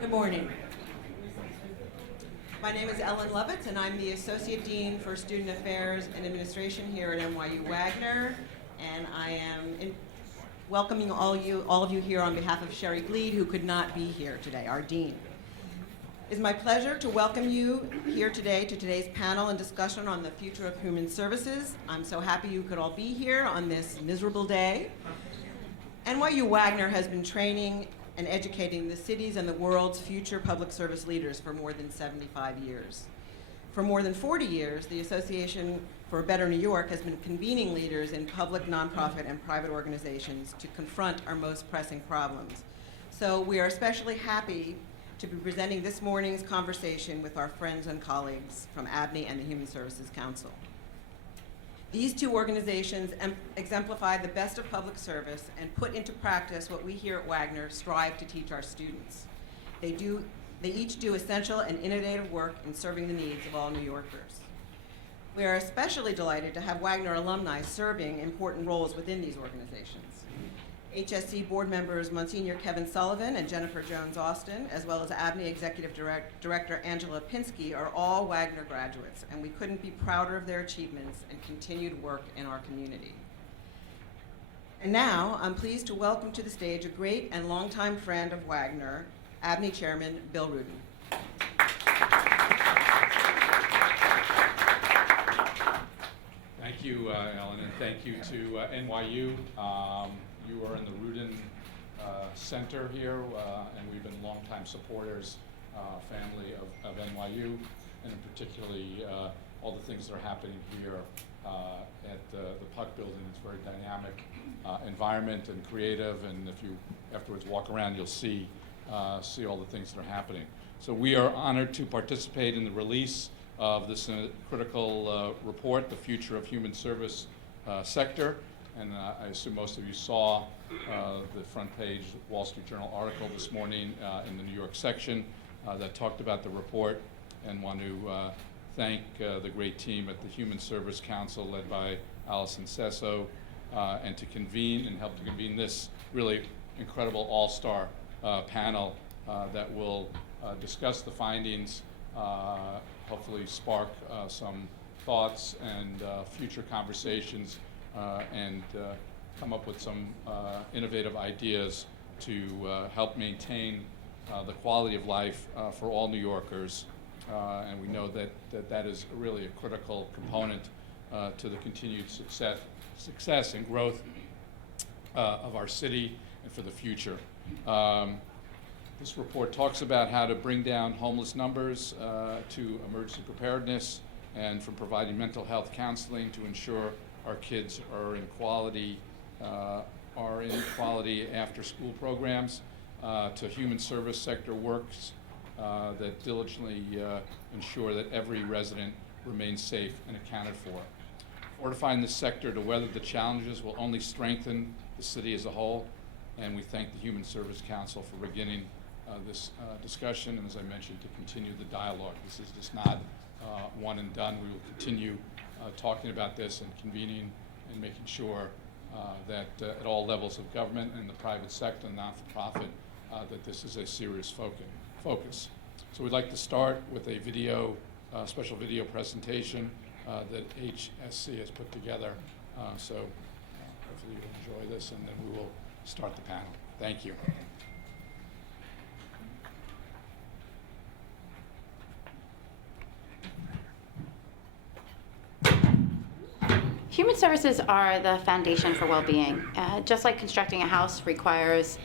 Good morning. My name is Ellen Lovitz, and I'm the Associate Dean for Student Affairs and Administration here at NYU Wagner, and I am welcoming all of you here on behalf of Sherry Gleed, who could not be here today, our Dean. It's my pleasure to welcome you here today to today's panel and discussion on the future of human services. I'm so happy you could all be here on this miserable day. NYU Wagner has been training and educating the city's and the world's future public service leaders for more than 75 years. For more than 40 years, the Association for a Better New York has been convening leaders in public, nonprofit, and private organizations to confront our most pressing problems. So we are especially happy to be presenting this morning's conversation with our friends and colleagues from ABNY and the Human Services Council. These two organizations exemplify the best of public service and put into practice what we here at Wagner strive to teach our students. They each do essential and innovative work in serving the needs of all New Yorkers. We are especially delighted to have Wagner alumni serving important roles within these organizations. HSC board members Monsignor Kevin Sullivan and Jennifer Jones-Austin, as well as ABNY Executive Director Angela Pinsky, are all Wagner graduates, and we couldn't be prouder of their achievements and continued work in our community. And now, I'm pleased to welcome to the stage a great and longtime friend of Wagner, ABNY Chairman Bill Rudin. Thank you, Ellen, and thank you to NYU. You are in the Rudin Center here, and we've been longtime supporters, family of NYU, and in particularly all the things that are happening here at the Puck Building. It's a very dynamic environment and creative, and if you afterwards walk around, you'll see all the things that are happening. So we are honored to participate in the release of this critical report, The Future of Human Service Sector. And I assume most of you saw the front page Wall Street Journal article this morning in the New York section that talked about the report, and want to thank the great team at the Human Service Council led by Allison Sesso, and to convene and help to convene this really incredible all-star panel that will discuss the findings, hopefully spark some thoughts and future conversations, and come up with some innovative ideas to help maintain the quality of life for all New Yorkers. And we know that is really a critical component to the continued success and growth of our city and for the future. This report talks about how to bring down homeless numbers to emergency preparedness, and from providing mental health counseling to ensure our kids are in quality after school programs, to human service sector works that diligently ensure that every resident remains safe and accounted for. Fortifying this sector to weather the challenges will only strengthen the city as a whole, and we thank the Human Service Council for beginning this discussion, and as I mentioned, to continue the dialogue. This is just not one and done. We will continue talking about this and convening and making sure that at all levels of government and the private sector and not-for-profit, that this is a serious focus. So we'd like to start with a video, special video presentation that HSC has put together. So hopefully you'll enjoy this, and then we will start the panel. Thank you. Human services are the foundation for well-being. Just like constructing a house requires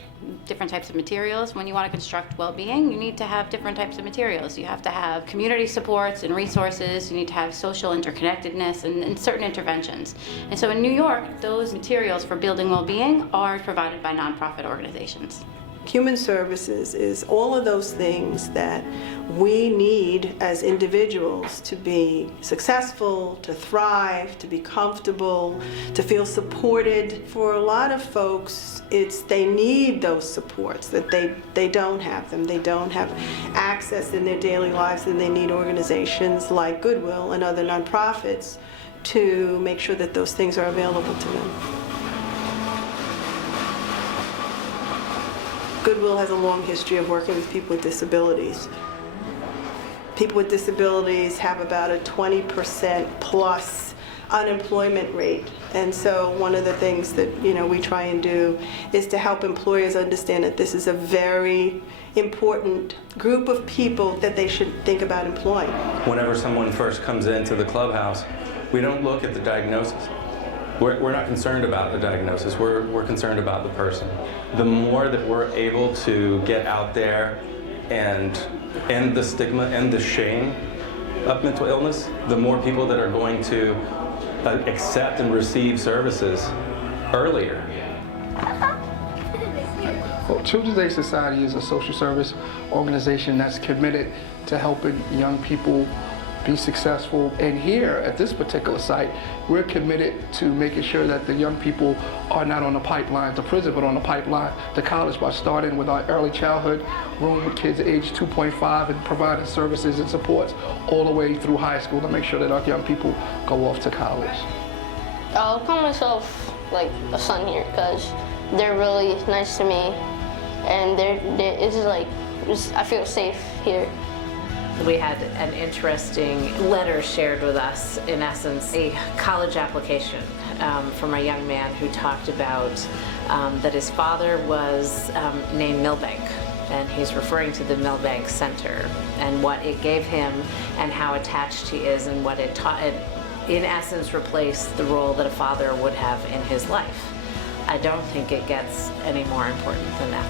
different types of materials, when you want to construct well-being, you need to have different types of materials. You have to have community supports and resources, you need to have social interconnectedness and certain interventions. And so in New York, those materials for building well-being are provided by nonprofit organizations. Human services is all of those things that we need as individuals to be successful, to thrive, to be comfortable, to feel supported. For a lot of folks, they need those supports, that they don't have them. They don't have access in their daily lives, and they need organizations like Goodwill and other nonprofits to make sure that those things are available to them. Goodwill has a long history of working with people with disabilities. People with disabilities have about a 20% plus unemployment rate. And so one of the things that we try and do is to help employers understand that this is a very important group of people that they should think about employing. Whenever someone first comes into the clubhouse, we don't look at the diagnosis. We're not concerned about the diagnosis, we're concerned about the person. The more that we're able to get out there and end the stigma, end the shame of mental illness, the more people that are going to accept and receive services earlier. Well, Children's Aid Society is a social service organization that's committed to helping young people be successful. And here at this particular site, we're committed to making sure that the young people are not on the pipeline to prison, but on the pipeline to college, by starting with our early childhood room with kids aged 2.5 and providing services and supports all the way through high school to make sure that our young people go off to college. I'll call myself like a son here because they're really nice to me, and I feel safe here. We had an interesting letter shared with us, in essence, a college application from a young man who talked about that his father was named Milbank, and he's referring to the Milbank Center and what it gave him and how attached he is and what it taught. It, in essence, replaced the role that a father would have in his life. I don't think it gets any more important than that.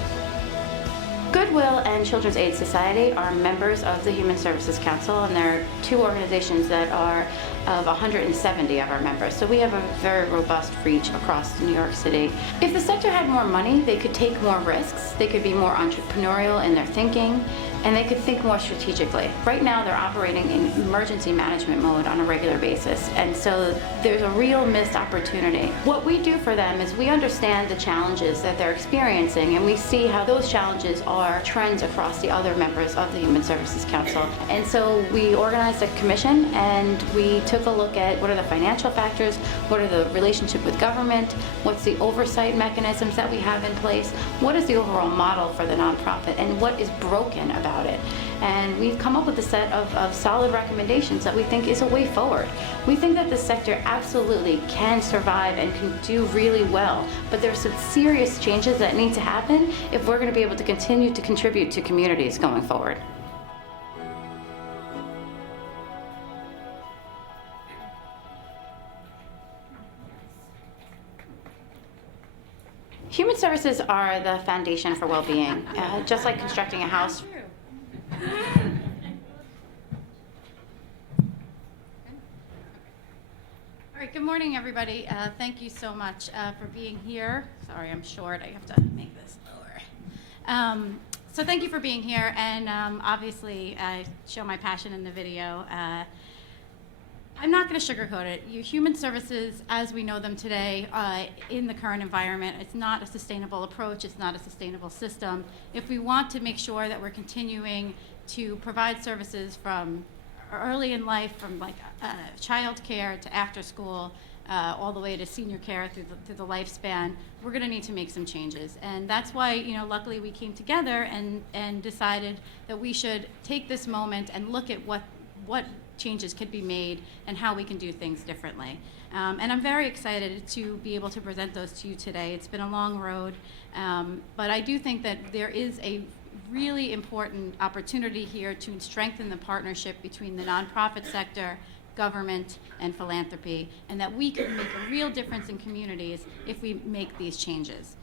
Goodwill and Children's Aid Society are members of the Human Services Council, and there are two organizations that are of 170 of our members. So we have a very robust reach across New York City. If the sector had more money, they could take more risks, they could be more entrepreneurial in their thinking, and they could think more strategically. Right now, they're operating in emergency management mode on a regular basis, and so there's a real missed opportunity. What we do for them is we understand the challenges that they're experiencing, and we see how those challenges are trends across the other members of the Human Services Council. And so we organized a commission, and we took a look at what are the financial factors, what are the relationship with government, what's the oversight mechanisms that we have in place, what is the overall model for the nonprofit, and what is broken about it. And we've come up with a set of solid recommendations that we think is a way forward. We think that the sector absolutely can survive and can do really well, but there's some serious changes that need to happen if we're going to be able to continue to contribute to communities going forward. Human services are the foundation for well-being, just like constructing a house. All right, good morning, everybody. Thank you so much for being here. Sorry, I'm short. I have to make this lower. So thank you for being here, and obviously I show my passion in the video. I'm not going to sugarcoat it. Human services, as we know them today, in the current environment, it's not a sustainable approach. It's not a sustainable system. If we want to make sure that we're continuing to provide services from early in life, from like child care to after school, all the way to senior care through the lifespan, we're going to need to make some changes. And that's why, luckily we came together and decided that we should take this moment and look at what changes could be made and how we can do things differently. And I'm very excited to be able to present those to you today. It's been a long road, but I do think that there is a really important opportunity here to strengthen the partnership between the nonprofit sector, government, and philanthropy, and that we can make a real difference in communities if we make these changes.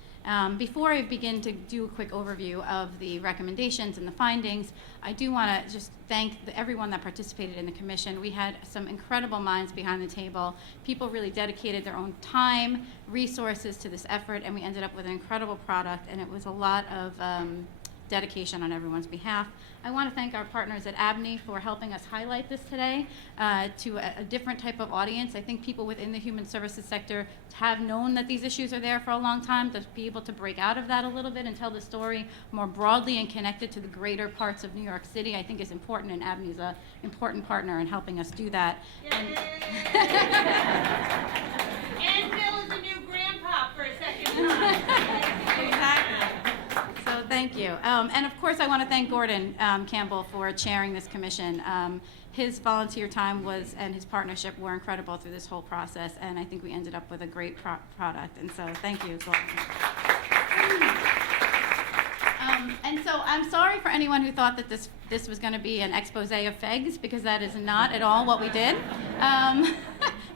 Before I begin to do a quick overview of the recommendations and the findings, I do want to just thank everyone that participated in the commission. We had some incredible minds behind the table. People really dedicated their own time, resources to this effort, and we ended up with an incredible product, and it was a lot of dedication on everyone's behalf. I want to thank our partners at ABNY for helping us highlight this today to a different type of audience. I think people within the human services sector have known that these issues are there for a long time. To be able to break out of that a little bit and tell the story more broadly and connected to the greater parts of New York City, I think is important, and ABNY is an important partner in helping us do that. And Bill is a new grandpa for a second time. Exactly. So thank Thank you. And of course, I want to thank Gordon Campbell for chairing this commission. His volunteer time and his partnership were incredible through this whole process, and I think we ended up with a great product. And so thank you, Gordon. And so I'm sorry for anyone who thought that this was going to be an expose of FEGS, because that is not at all what we did.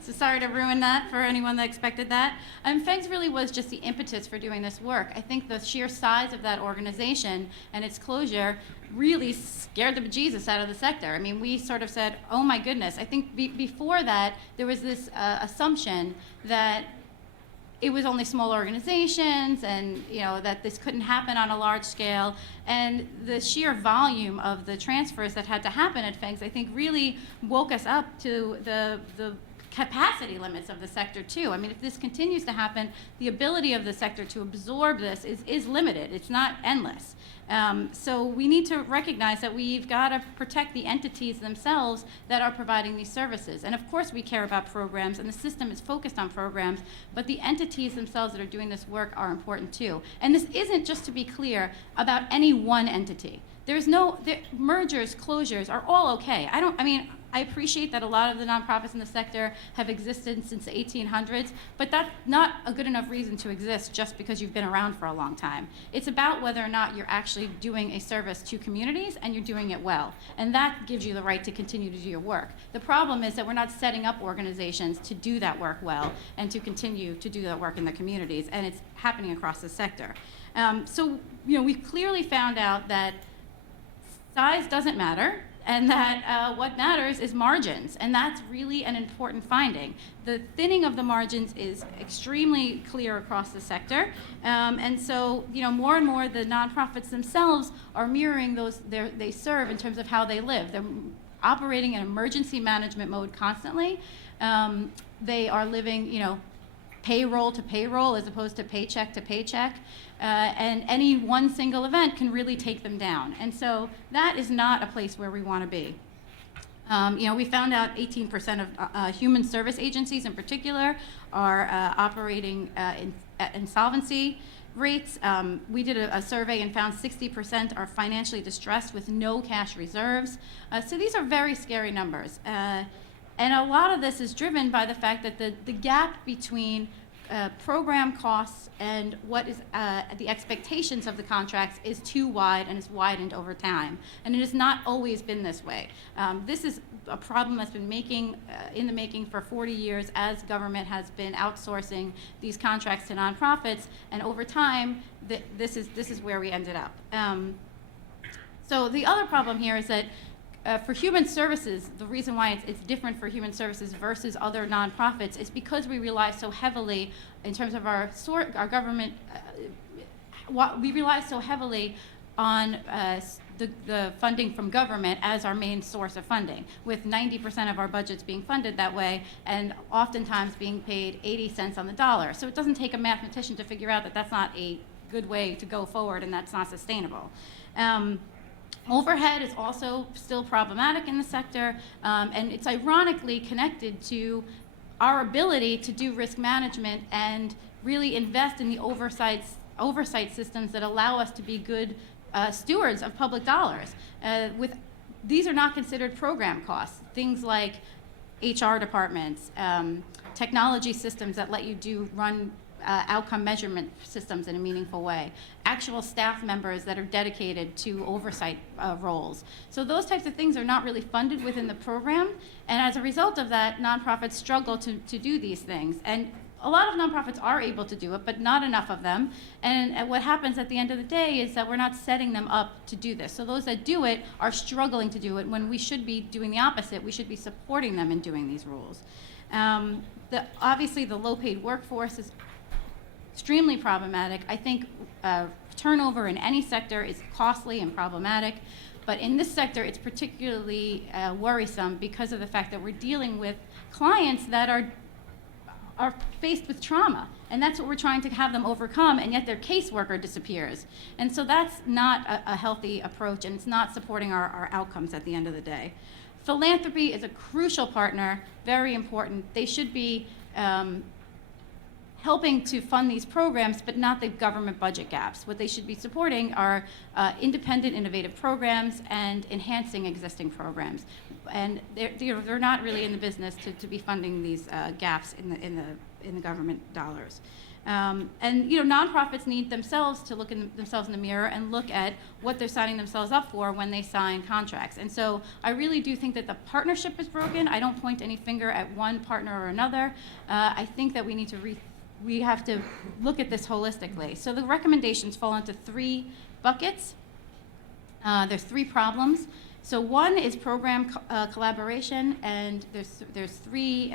So sorry to ruin that for anyone that expected that. FEGS really was just the impetus for doing this work. I think the sheer size of that organization and its closure really scared the bejesus out of the sector. I mean, we sort of said, oh my goodness. I think before that, there was this assumption that it was only small organizations, and that this couldn't happen on a large scale. And the sheer volume of the transfers that had to happen at FEGS, I think, really woke us up to the capacity limits of the sector too. I mean, if this continues to happen, the ability of the sector to absorb this is limited. It's not endless. So we need to recognize that we've got to protect the entities themselves that are providing these services. And of course we care about programs, and the system is focused on programs, but the entities themselves that are doing this work are important too. And this isn't, just to be clear, about any one entity. Mergers, closures are all okay. I appreciate that a lot of the nonprofits in the sector have existed since the 1800s, but that's not a good enough reason to exist just because you've been around for a long time. It's about whether or not you're actually doing a service to communities and you're doing it well. And that gives you the right to continue to do your work. The problem is that we're not setting up organizations to do that work well and to continue to do that work in the communities, and it's happening across the sector. So we clearly found out that size doesn't matter, and that what matters is margins, and that's really an important finding. The thinning of the margins is extremely clear across the sector, and so more and more the nonprofits themselves are mirroring those they serve in terms of how they live. They're operating in emergency management mode constantly. They are living, payroll to payroll as opposed to paycheck to paycheck. And any one single event can really take them down. And so that is not a place where we want to be. We found out 18% of human service agencies in particular are operating in insolvency rates. We did a survey and found 60% are financially distressed with no cash reserves. So these are very scary numbers. And a lot of this is driven by the fact that the gap between program costs and what is the expectations of the contracts is too wide, and it's widened over time. And it has not always been this way. This is a problem that's been in the making for 40 years as government has been outsourcing these contracts to nonprofits, and over time, this is where we ended up. So the other problem here is that for human services, the reason why it's different for human services versus other nonprofits is because we rely so heavily, in terms of our government, we rely so heavily on the funding from government as our main source of funding, with 90% of our budgets being funded that way, and oftentimes being paid 80 cents on the dollar. So it doesn't take a mathematician to figure out that that's not a good way to go forward, and that's not sustainable. Overhead is also still problematic in the sector, and it's ironically connected to our ability to do risk management and really invest in the oversight systems that allow us to be good stewards of public dollars. These are not considered program costs. Things like HR departments, technology systems that let you run outcome measurement systems in a meaningful way, actual staff members that are dedicated to oversight roles. So those types of things are not really funded within the program, and as a result of that, nonprofits struggle to do these things. And a lot of nonprofits are able to do it, but not enough of them. And what happens at the end of the day is that we're not setting them up to do this. So those that do it are struggling to do it when we should be doing the opposite. We should be supporting them in doing these rules. Obviously, the low-paid workforce is extremely problematic. I think turnover in any sector is costly and problematic, but in this sector it's particularly worrisome because of the fact that we're dealing with clients that are faced with trauma, and that's what we're trying to have them overcome, and yet their caseworker disappears. And so that's not a healthy approach, and it's not supporting our outcomes at the end of the day. Philanthropy is a crucial partner, very important. They should be helping to fund these programs, but not the government budget gaps. What they should be supporting are independent, innovative programs and enhancing existing programs. And they're not really in the business to be funding these gaps in the government dollars. And nonprofits need themselves to look themselves in the mirror and look at what they're signing themselves up for when they sign contracts. And so I really do think that the partnership is broken. I don't point any finger at one partner or another. I think that we need to we have to look at this holistically. So the recommendations fall into 3 buckets. There's 3 problems. So one is program collaboration, and there's 3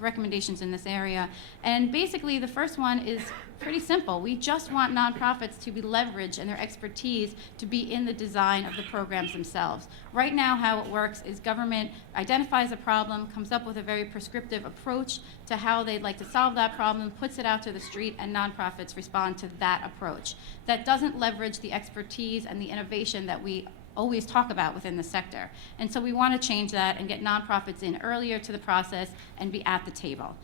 recommendations in this area. And basically, the first one is pretty simple. We just want nonprofits to be leveraged and their expertise to be in the design of the programs themselves. Right now, how it works is government identifies a problem, comes up with a very prescriptive approach to how they'd like to solve that problem, puts it out to the street, and nonprofits respond to that approach. That doesn't leverage the expertise and the innovation that we always talk about within the sector. And so we want to change that and get nonprofits in earlier to the process and be at the table.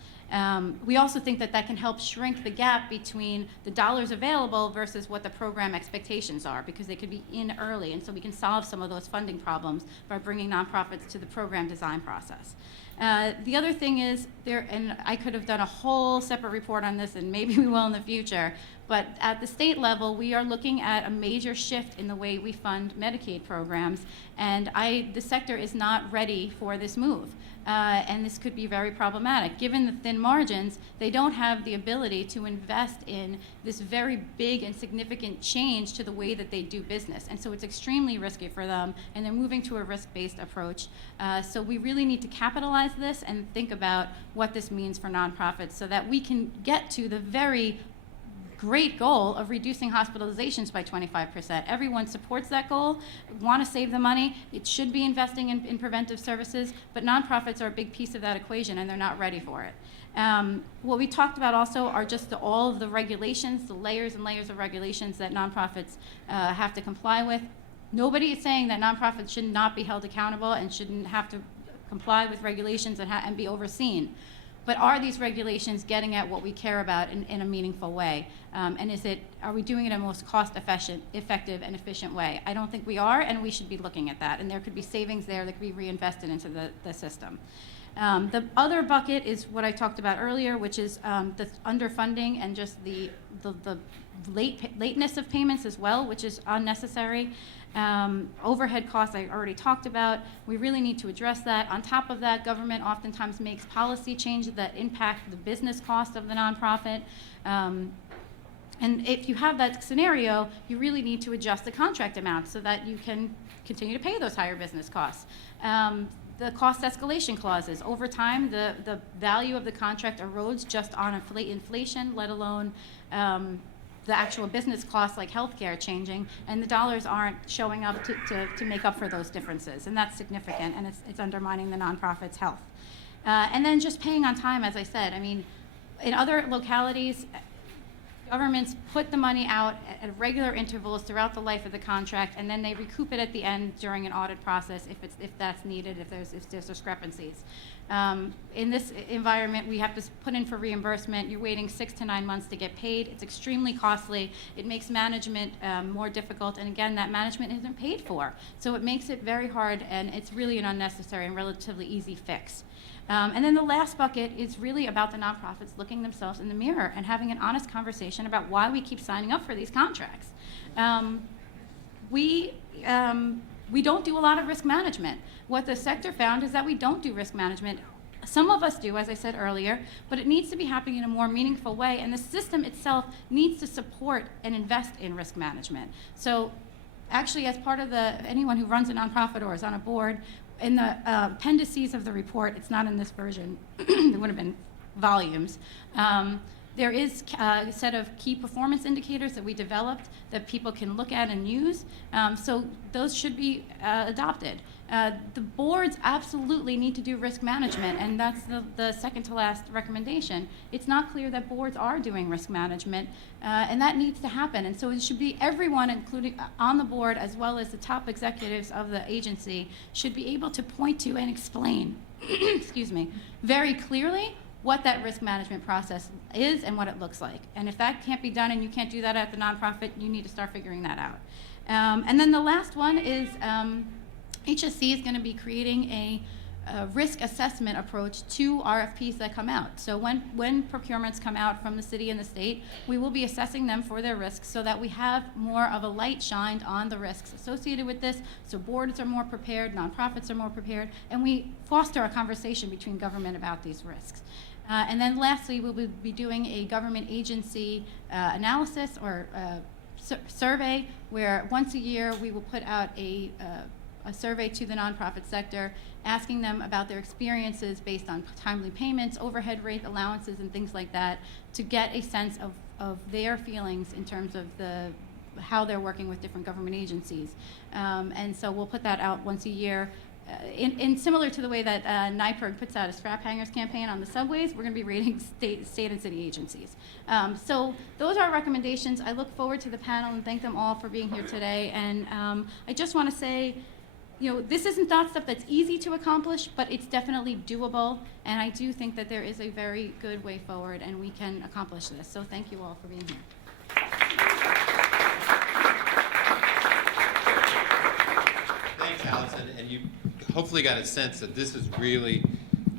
We also think that can help shrink the gap between the dollars available versus what the program expectations are, because they could be in early, and so we can solve some of those funding problems by bringing nonprofits to the program design process. The other thing is, and I could have done a whole separate report on this, and maybe we will in the future, but at the state level, we are looking at a major shift in the way we fund Medicaid programs, and the sector is not ready for this move. And this could be very problematic. Given the thin margins, they don't have the ability to invest in this very big and significant change to the way that they do business. And so it's extremely risky for them, and they're moving to a risk-based approach. So we really need to capitalize this and think about what this means for nonprofits so that we can get to the very great goal of reducing hospitalizations by 25%. Everyone supports that goal, want to save the money. It should be investing in preventive services, but nonprofits are a big piece of that equation, and they're not ready for it. What we talked about also are just all of the regulations, the layers and layers of regulations that nonprofits have to comply with. Nobody is saying that nonprofits should not be held accountable and shouldn't have to comply with regulations and be overseen. But are these regulations getting at what we care about in a meaningful way? And are we doing it in a most cost-effective and efficient way? I don't think we are, and we should be looking at that. And there could be savings there that could be reinvested into the system. The other bucket is what I talked about earlier, which is the underfunding and just the lateness of payments as well, which is unnecessary. Overhead costs I already talked about. We really need to address that. On top of that, government oftentimes makes policy changes that impact the business cost of the nonprofit. And if you have that scenario, you really need to adjust the contract amount so that you can continue to pay those higher business costs. The cost escalation clauses. Over time, the value of the contract erodes just on inflation, let alone the actual business costs like healthcare changing, and the dollars aren't showing up to make up for those differences, and that's significant, and it's undermining the nonprofit's health. And then just paying on time, as I said. I mean, in other localities, governments put the money out at regular intervals throughout the life of the contract, and then they recoup it at the end during an audit process if that's needed, if there's discrepancies. In this environment, we have to put in for reimbursement. You're waiting 6 to 9 months to get paid. It's extremely costly. It makes management more difficult, and again, that management isn't paid for. So it makes it very hard, and it's really an unnecessary and relatively easy fix. And then the last bucket is really about the nonprofits looking themselves in the mirror and having an honest conversation about why we keep signing up for these contracts. We don't do a lot of risk management. What the sector found is that we don't do risk management. Some of us do, as I said earlier, but it needs to be happening in a more meaningful way, and the system itself needs to support and invest in risk management. So actually, as part of anyone who runs a nonprofit or is on a board, in the appendices of the report, it's not in this version, there would have been volumes, there is a set of key performance indicators that we developed that people can look at and use. So those should be adopted. The boards absolutely need to do risk management, and that's the second to last recommendation. It's not clear that boards are doing risk management, and that needs to happen. And so it should be everyone, including on the board, as well as the top executives of the agency, should be able to point to and explain, excuse me, very clearly what that risk management process is and what it looks like. And if that can't be done and you can't do that at the nonprofit, you need to start figuring that out. And then the last one is HSC is going to be creating a risk assessment approach to RFPs that come out. So when procurements come out from the city and the state, we will be assessing them for their risks so that we have more of a light shined on the risks associated with this, so boards are more prepared, nonprofits are more prepared, and we foster a conversation between government about these risks. And then lastly, we will be doing a government agency analysis or survey where once a year we will put out a survey to the nonprofit sector, asking them about their experiences based on timely payments, overhead rate allowances, and things like that, to get a sense of their feelings in terms of how they're working with different government agencies. And so we'll put that out once a year. In similar to the way that NYPIRG puts out a strap hangers campaign on the subways, we're going to be rating state and city agencies. So those are our recommendations. I look forward to the panel and thank them all for being here today. And I just want to say, this isn't not stuff that's easy to accomplish, but it's definitely doable. And I do think that there is a very good way forward and we can accomplish this. So thank you all for being here. Thanks, Allison. And you hopefully got a sense that this is really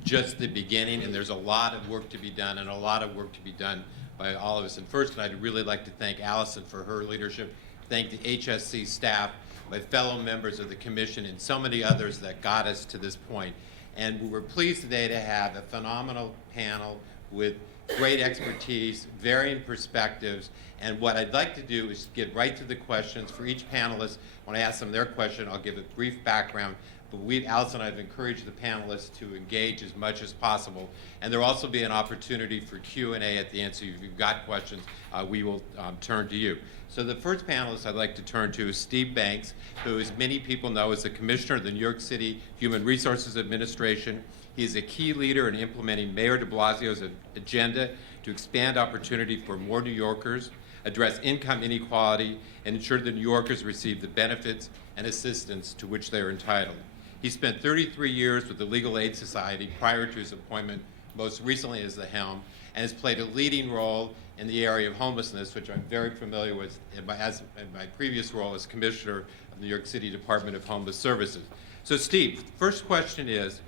just the beginning, and there's a lot of work to be done, and a lot of work to be done by all of us. And first, I'd really like to thank Allison for her leadership, thank the HSC staff, my fellow members of the commission, and so many others that got us to this point. And we're pleased today to have a phenomenal panel with great expertise, varying perspectives, and what I'd like to do is get right to the questions for each panelist. When I ask them their question, I'll give a brief background, but Allison and I have encouraged the panelists to engage as much as possible, and there'll also be an opportunity for Q&A at the end, so if you've got questions, we will turn to you. So the first panelist I'd like to turn to is Steve Banks, who, as many people know, is the Commissioner of the New York City Human Resources Administration. He is a key leader in implementing Mayor de Blasio's agenda to expand opportunity for more New Yorkers, address income inequality, and ensure that New Yorkers receive the benefits and assistance to which they are entitled. He spent 33 years with the Legal Aid Society prior to his appointment, most recently as the helm, and has played a leading role in the area of homelessness, which I'm very familiar with in my previous role as Commissioner of the New York City Department of Homeless Services. So Steve, first question is,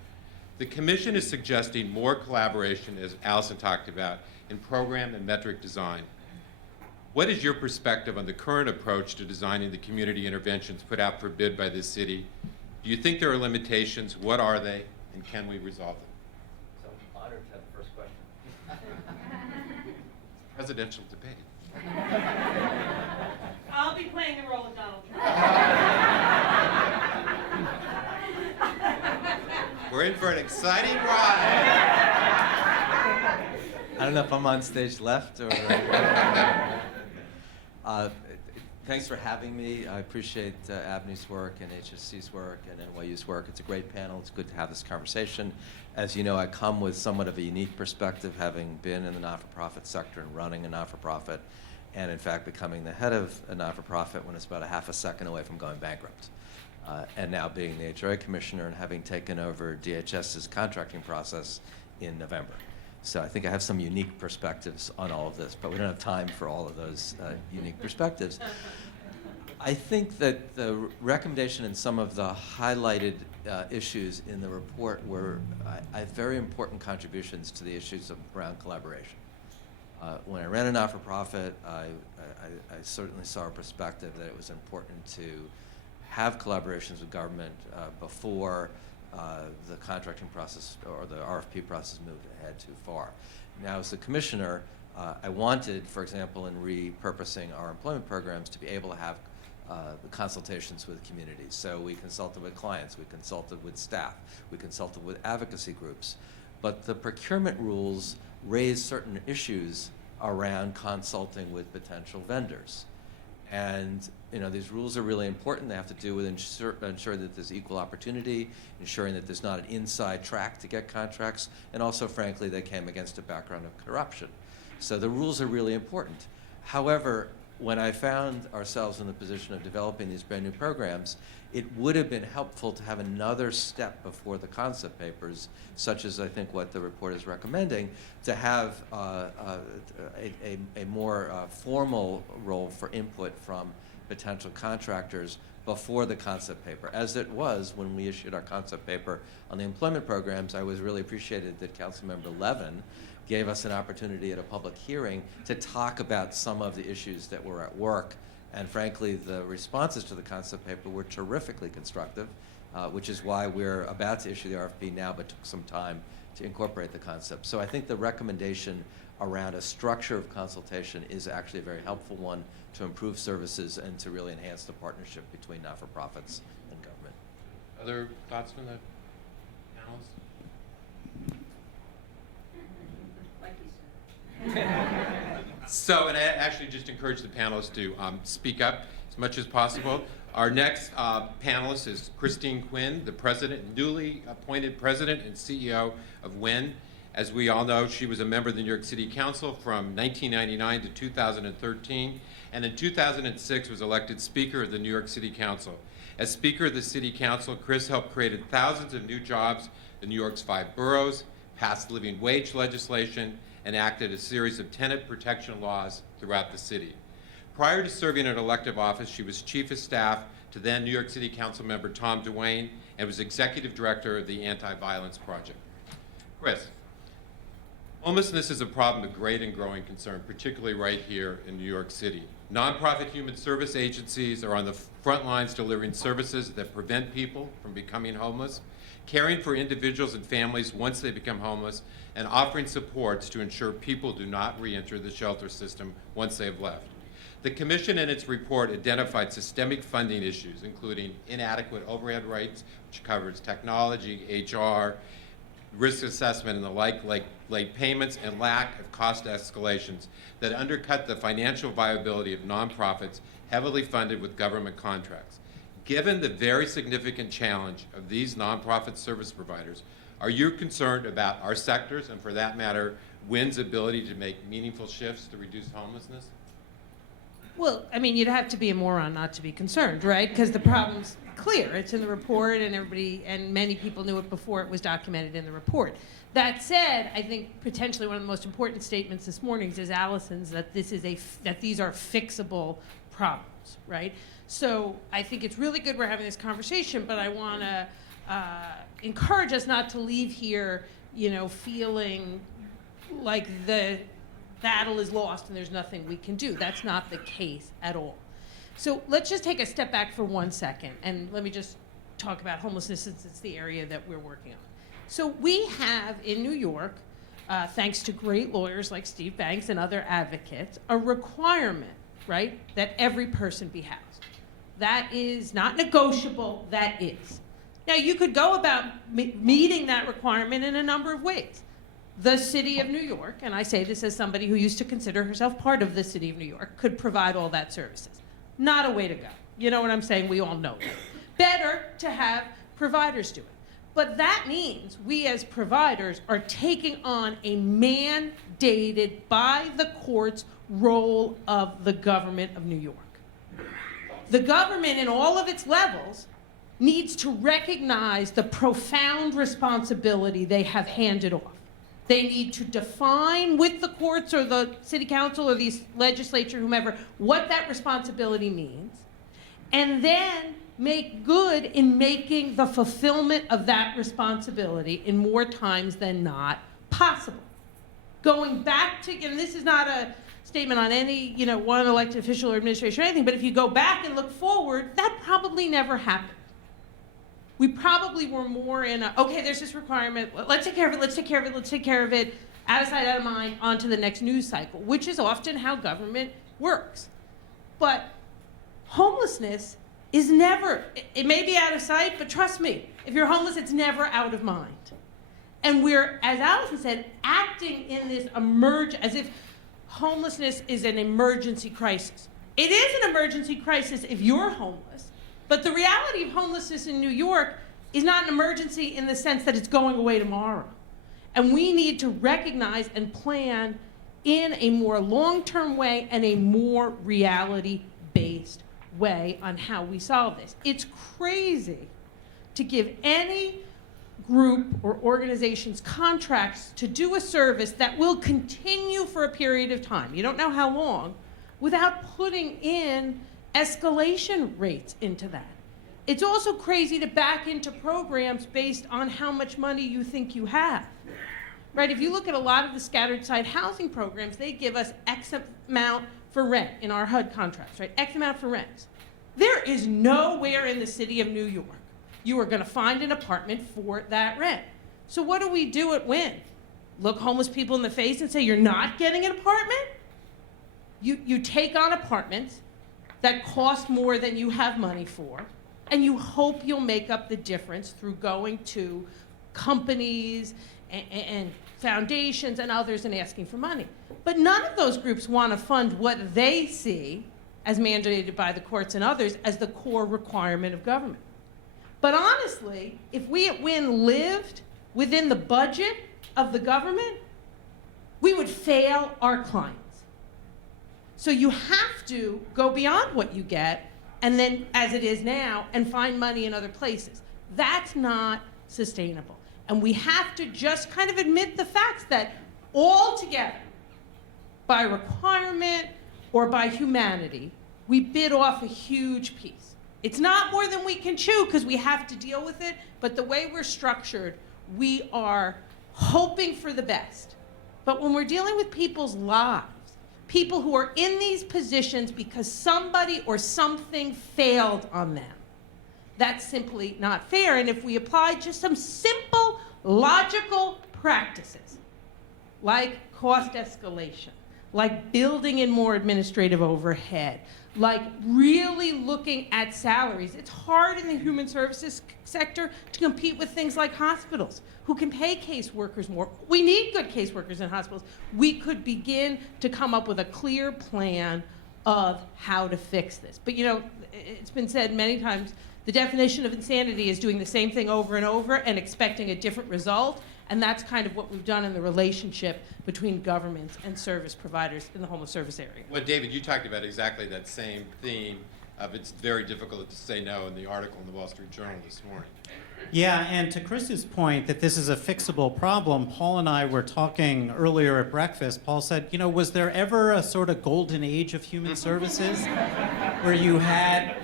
the Commission is suggesting more collaboration, as Allison talked about, in program and metric design. What is your perspective on the current approach to designing the community interventions put out for bid by the city? Do you think there are limitations? What are they? And can we resolve them? So I'm honored to have the first question. Presidential debate. I'll be playing the role of Donald Trump. We're in for an exciting ride. I don't know if I'm on stage left or thanks for having me. I appreciate ABNY's work and HSC's work and NYU's work. It's a great panel. It's good to have this conversation. As you know, I come with somewhat of a unique perspective, having been in the not-for-profit sector and running a not-for-profit, and in fact becoming the head of a not-for-profit when it's about a half a second away from going bankrupt. And now being the HRA commissioner and having taken over DHS's contracting process in November. So I think I have some unique perspectives on all of this, but we don't have time for all of those unique perspectives. I think that the recommendation and some of the highlighted issues in the report were very important contributions to the issues around collaboration. When I ran a not-for-profit, I certainly saw a perspective that it was important to have collaborations with government before the contracting process or the RFP process moved ahead too far. Now, as the commissioner, I wanted, for example, in repurposing our employment programs, to be able to have the consultations with communities. So we consulted with clients, we consulted with staff, we consulted with advocacy groups. But the procurement rules raise certain issues around consulting with potential vendors. And these rules are really important. They have to do with ensure that there's equal opportunity, ensuring that there's not an inside track to get contracts, and also, frankly, they came against a background of corruption. So the rules are really important. However, when I found ourselves in the position of developing these brand new programs, it would have been helpful to have another step before the concept papers, such as I think what the report is recommending, to have a more formal role for input from potential contractors before the concept paper. As it was when we issued our concept paper on the employment programs, I was really appreciated that Councilmember Levin gave us an opportunity at a public hearing to talk about some of the issues that were at work. And frankly, the responses to the concept paper were terrifically constructive, which is why we're about to issue the RFP now, but took some time to incorporate the concept. So I think the recommendation around a structure of consultation is actually a very helpful one to improve services and to really enhance the partnership between not-for-profits and government. Other thoughts from the panelists? So, and I actually just encourage the panelists to speak up as much as possible. Our next panelist is Christine Quinn, the newly appointed president and CEO of WIN. As we all know, she was a member of the New York City Council from 1999 to 2013, and in 2006 was elected Speaker of the New York City Council. As Speaker of the City Council, Chris helped create thousands of new jobs in New York's 5 boroughs, passed living wage legislation, and acted a series of tenant protection laws throughout the city. Prior to serving in elective office, she was Chief of Staff to then New York City Council member Tom Duane and was Executive Director of the Anti-Violence Project. Chris, homelessness is a problem of great and growing concern, particularly right here in New York City. Nonprofit human service agencies are on the front lines delivering services that prevent people from becoming homeless, caring for individuals and families once they become homeless, and offering supports to ensure people do not re-enter the shelter system once they have left. The Commission in its report identified systemic funding issues, including inadequate overhead rates, which covers technology, HR, risk assessment, and the like late payments, and lack of cost escalations that undercut the financial viability of nonprofits heavily funded with government contracts. Given the very significant challenge of these nonprofit service providers, are you concerned about our sectors, and for that matter, WIN's ability to make meaningful shifts to reduce homelessness? Well, I mean, you'd have to be a moron not to be concerned, right? Because the problem's clear. It's in the report, and many people knew it before it was documented in the report. That said, I think potentially one of the most important statements this morning is Allison's, that that these are fixable problems, right? So I think it's really good we're having this conversation, but I want to encourage us not to leave here, feeling like the battle is lost and there's nothing we can do. That's not the case at all. So let's just take a step back for 1 second, and let me just talk about homelessness since it's the area that we're working on. So we have in New York, thanks to great lawyers like Steve Banks and other advocates, a requirement, right, that every person be housed. That is not negotiable, that is. Now you could go about meeting that requirement in a number of ways. The city of New York, and I say this as somebody who used to consider herself part of the city of New York, could provide all that services. Not a way to go. You know what I'm saying? We all know that. Better to have providers do it. But that means we as providers are taking on a mandated by the courts role of the government of New York. The government in all of its levels needs to recognize the profound responsibility they have handed off. They need to define with the courts or the city council or the legislature, whomever, what that responsibility means, and then make good in making the fulfillment of that responsibility in more times than not possible. Going back to, and this is not a statement on any, one elected official or administration or anything, but if you go back and look forward, that probably never happened. We probably were more in a, okay, there's this requirement, let's take care of it, let's take care of it, let's take care of it, out of sight, out of mind, on to the next news cycle, which is often how government works. But homelessness is never, it may be out of sight, but trust me, if you're homeless, it's never out of mind. And we're, as Allison said, acting in this as if homelessness is an emergency crisis. It is an emergency crisis if you're homeless. But the reality of homelessness in New York is not an emergency in the sense that it's going away tomorrow. And we need to recognize and plan in a more long-term way and a more reality-based way on how we solve this. It's crazy to give any group or organizations contracts to do a service that will continue for a period of time, you don't know how long, without putting in escalation rates into that. It's also crazy to back into programs based on how much money you think you have. Right, if you look at a lot of the scattered site housing programs, they give us X amount for rent in our HUD contracts, right? X amount for rent. There is nowhere in the city of New York you are gonna find an apartment for that rent. So what do we do at WIN? Look homeless people in the face and say, you're not getting an apartment? You take on apartments that cost more than you have money for, and you hope you'll make up the difference through going to companies and foundations and others and asking for money. But none of those groups want to fund what they see as mandated by the courts and others as the core requirement of government. But honestly, if we at WIN lived within the budget of the government, we would fail our clients. So you have to go beyond what you get, and then, as it is now, and find money in other places. That's not sustainable. And we have to just kind of admit the facts that all together, by requirement or by humanity, we bit off a huge piece. It's not more than we can chew because we have to deal with it, but the way we're structured, we are hoping for the best. But when we're dealing with people's lives, people who are in these positions because somebody or something failed on them, that's simply not fair. And if we apply just some simple, logical practices, like cost escalation, like building in more administrative overhead, like really looking at salaries. It's hard in the human services sector to compete with things like hospitals, who can pay caseworkers more. We need good caseworkers in hospitals. We could begin to come up with a clear plan of how to fix this. But you know, it's been said many times, the definition of insanity is doing the same thing over and over and expecting a different result, and that's kind of what we've done in the relationship between governments and service providers in the homeless service area. Well, David, you talked about exactly that same theme of it's very difficult to say no in the article in the Wall Street Journal this morning. Yeah, and to Chris's point that this is a fixable problem, Paul and I were talking earlier at breakfast. Paul said, you know, was there ever a sort of golden age of human services where you had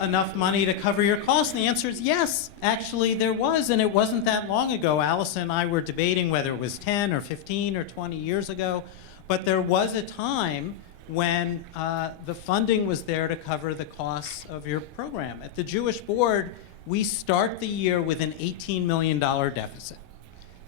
enough money to cover your costs? And the answer is yes, actually there was, and it wasn't that long ago. Allison and I were debating whether it was 10 or 15 or 20 years ago, but there was a time when the funding was there to cover the costs of your program. At the Jewish Board, we start the year with an $18 million deficit.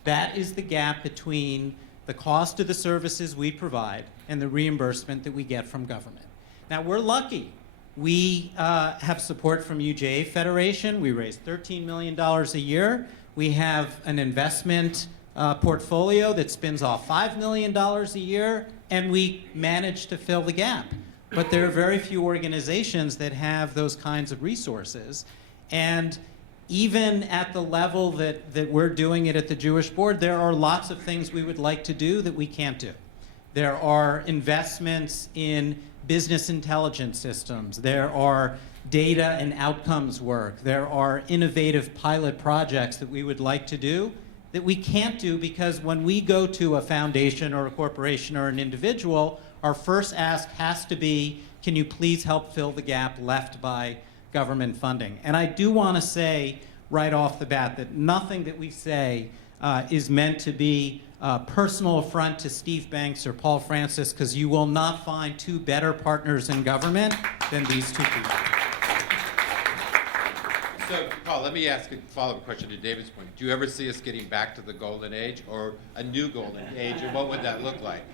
That is the gap between the cost of the services we provide and the reimbursement that we get from government. Now, we're lucky. We have support from UJA Federation. We raise $13 million a year. We have an investment portfolio that spins off $5 million a year, and we manage to fill the gap. But there are very few organizations that have those kinds of resources. And even at the level that we're doing it at the Jewish Board, there are lots of things we would like to do that we can't do. There are investments in business intelligence systems. There are data and outcomes work. There are innovative pilot projects that we would like to do that we can't do because when we go to a foundation or a corporation or an individual, our first ask has to be, can you please help fill the gap left by government funding? And I do want to say right off the bat that nothing that we say is meant to be a personal affront to Steve Banks or Paul Francis, because you will not find two better partners in government than these two people. So, Paul, let me ask a follow-up question to David's point. Do you ever see us getting back to the golden age or a new golden age, and what would that look like?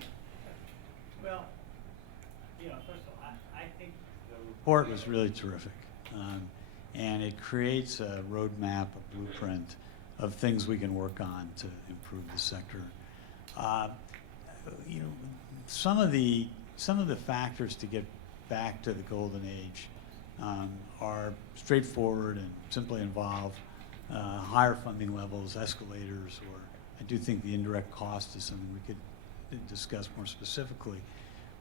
Well, you know, first of all, I think the report was really terrific. And it creates a roadmap, a blueprint of things we can work on to improve the sector. You know, some of the factors to get back to the golden age are straightforward and simply involve higher funding levels, escalators, or I do think the indirect cost is something we could discuss more specifically.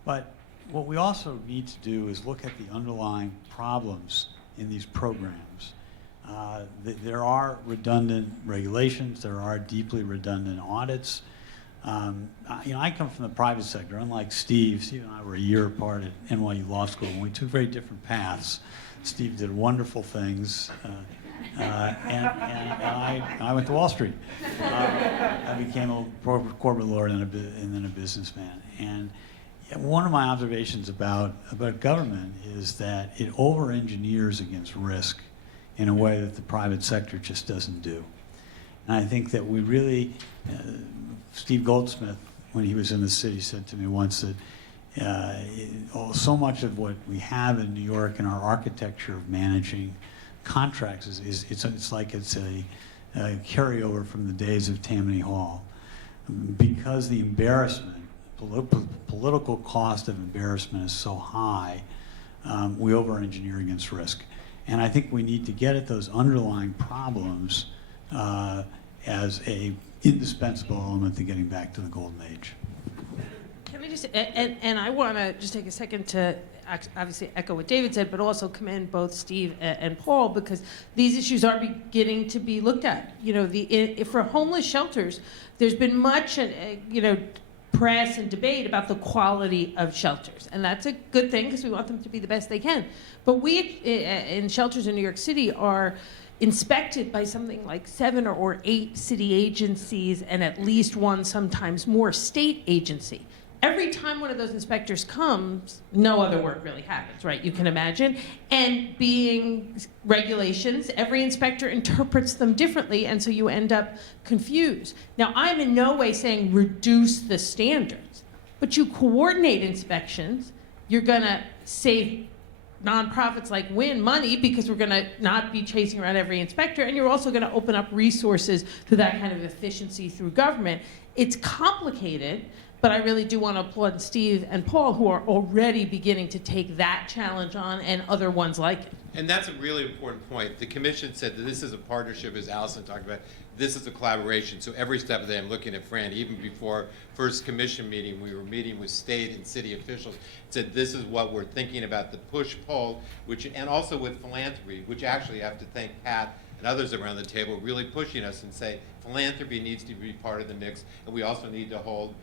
But what we also need to do is look at the underlying problems in these programs. There are redundant regulations, there are deeply redundant audits. I come from the private sector. Unlike Steve and I were a year apart at NYU Law School, and we took very different paths. Steve did wonderful things, and I went to Wall Street. I became a corporate lawyer and then a businessman. And one of my observations about government is that it over-engineers against risk in a way that the private sector just doesn't do. And I think that we really, Steve Goldsmith, when he was in the city, said to me once that so much of what we have in New York in our architecture of managing contracts it's like it's a carryover from the days of Tammany Hall. Because the embarrassment, political cost of embarrassment is so high, we over-engineer against risk. And I think we need to get at those underlying problems as a indispensable element to getting back to the golden age. Can I just, and I want to just take a second to obviously echo what David said, but also commend both Steve and Paul, because these issues are beginning to be looked at. For homeless shelters, there's been much, press and debate about the quality of shelters. And that's a good thing because we want them to be the best they can. But we, in shelters in New York City, are inspected by something like 7 or 8 city agencies and at least one, sometimes more, state agency. Every time one of those inspectors comes, no other work really happens, right? You can imagine. And being regulations, every inspector interprets them differently, and so you end up confused. Now, I'm in no way saying reduce the standards, but you coordinate inspections, you're gonna save nonprofits like WIN money because we're gonna not be chasing around every inspector, and you're also gonna open up resources to that kind of efficiency through government. It's complicated, but I really do want to applaud Steve and Paul, who are already beginning to take that challenge on and other ones like it. And that's a really important point. The commission said that this is a partnership, as Allison talked about. This is a collaboration. So every step of the day, I'm looking at Fran. Even before first commission meeting, we were meeting with state and city officials. Said this is what we're thinking about, the push-pull, and also with philanthropy, which actually I have to thank Pat and others around the table really pushing us and say philanthropy needs to be part of the mix, and we also need to hold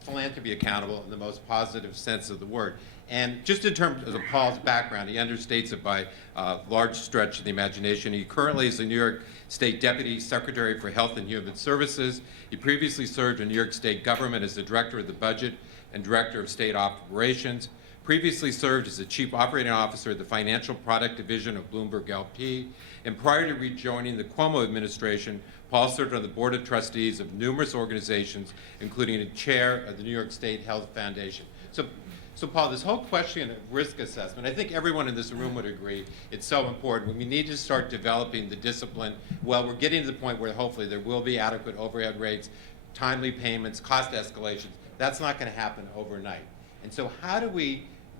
philanthropy accountable in the most positive sense of the word. And just in terms of Paul's background, he understates it by a large stretch of the imagination. He currently is the New York State Deputy Secretary for Health and Human Services. He previously served in New York State government as the Director of the Budget and Director of State Operations. Previously served as the Chief Operating Officer of the Financial Product Division of Bloomberg LP. And prior to rejoining the Cuomo administration, Paul served on the Board of Trustees of numerous organizations, including the chair of the New York State Health Foundation. So Paul, this whole question of risk assessment, I think everyone in this room would agree it's so important. We need to start developing the discipline. Well, we're getting to the point where hopefully there will be adequate overhead rates, timely payments, cost escalations. That's not going to happen overnight. And so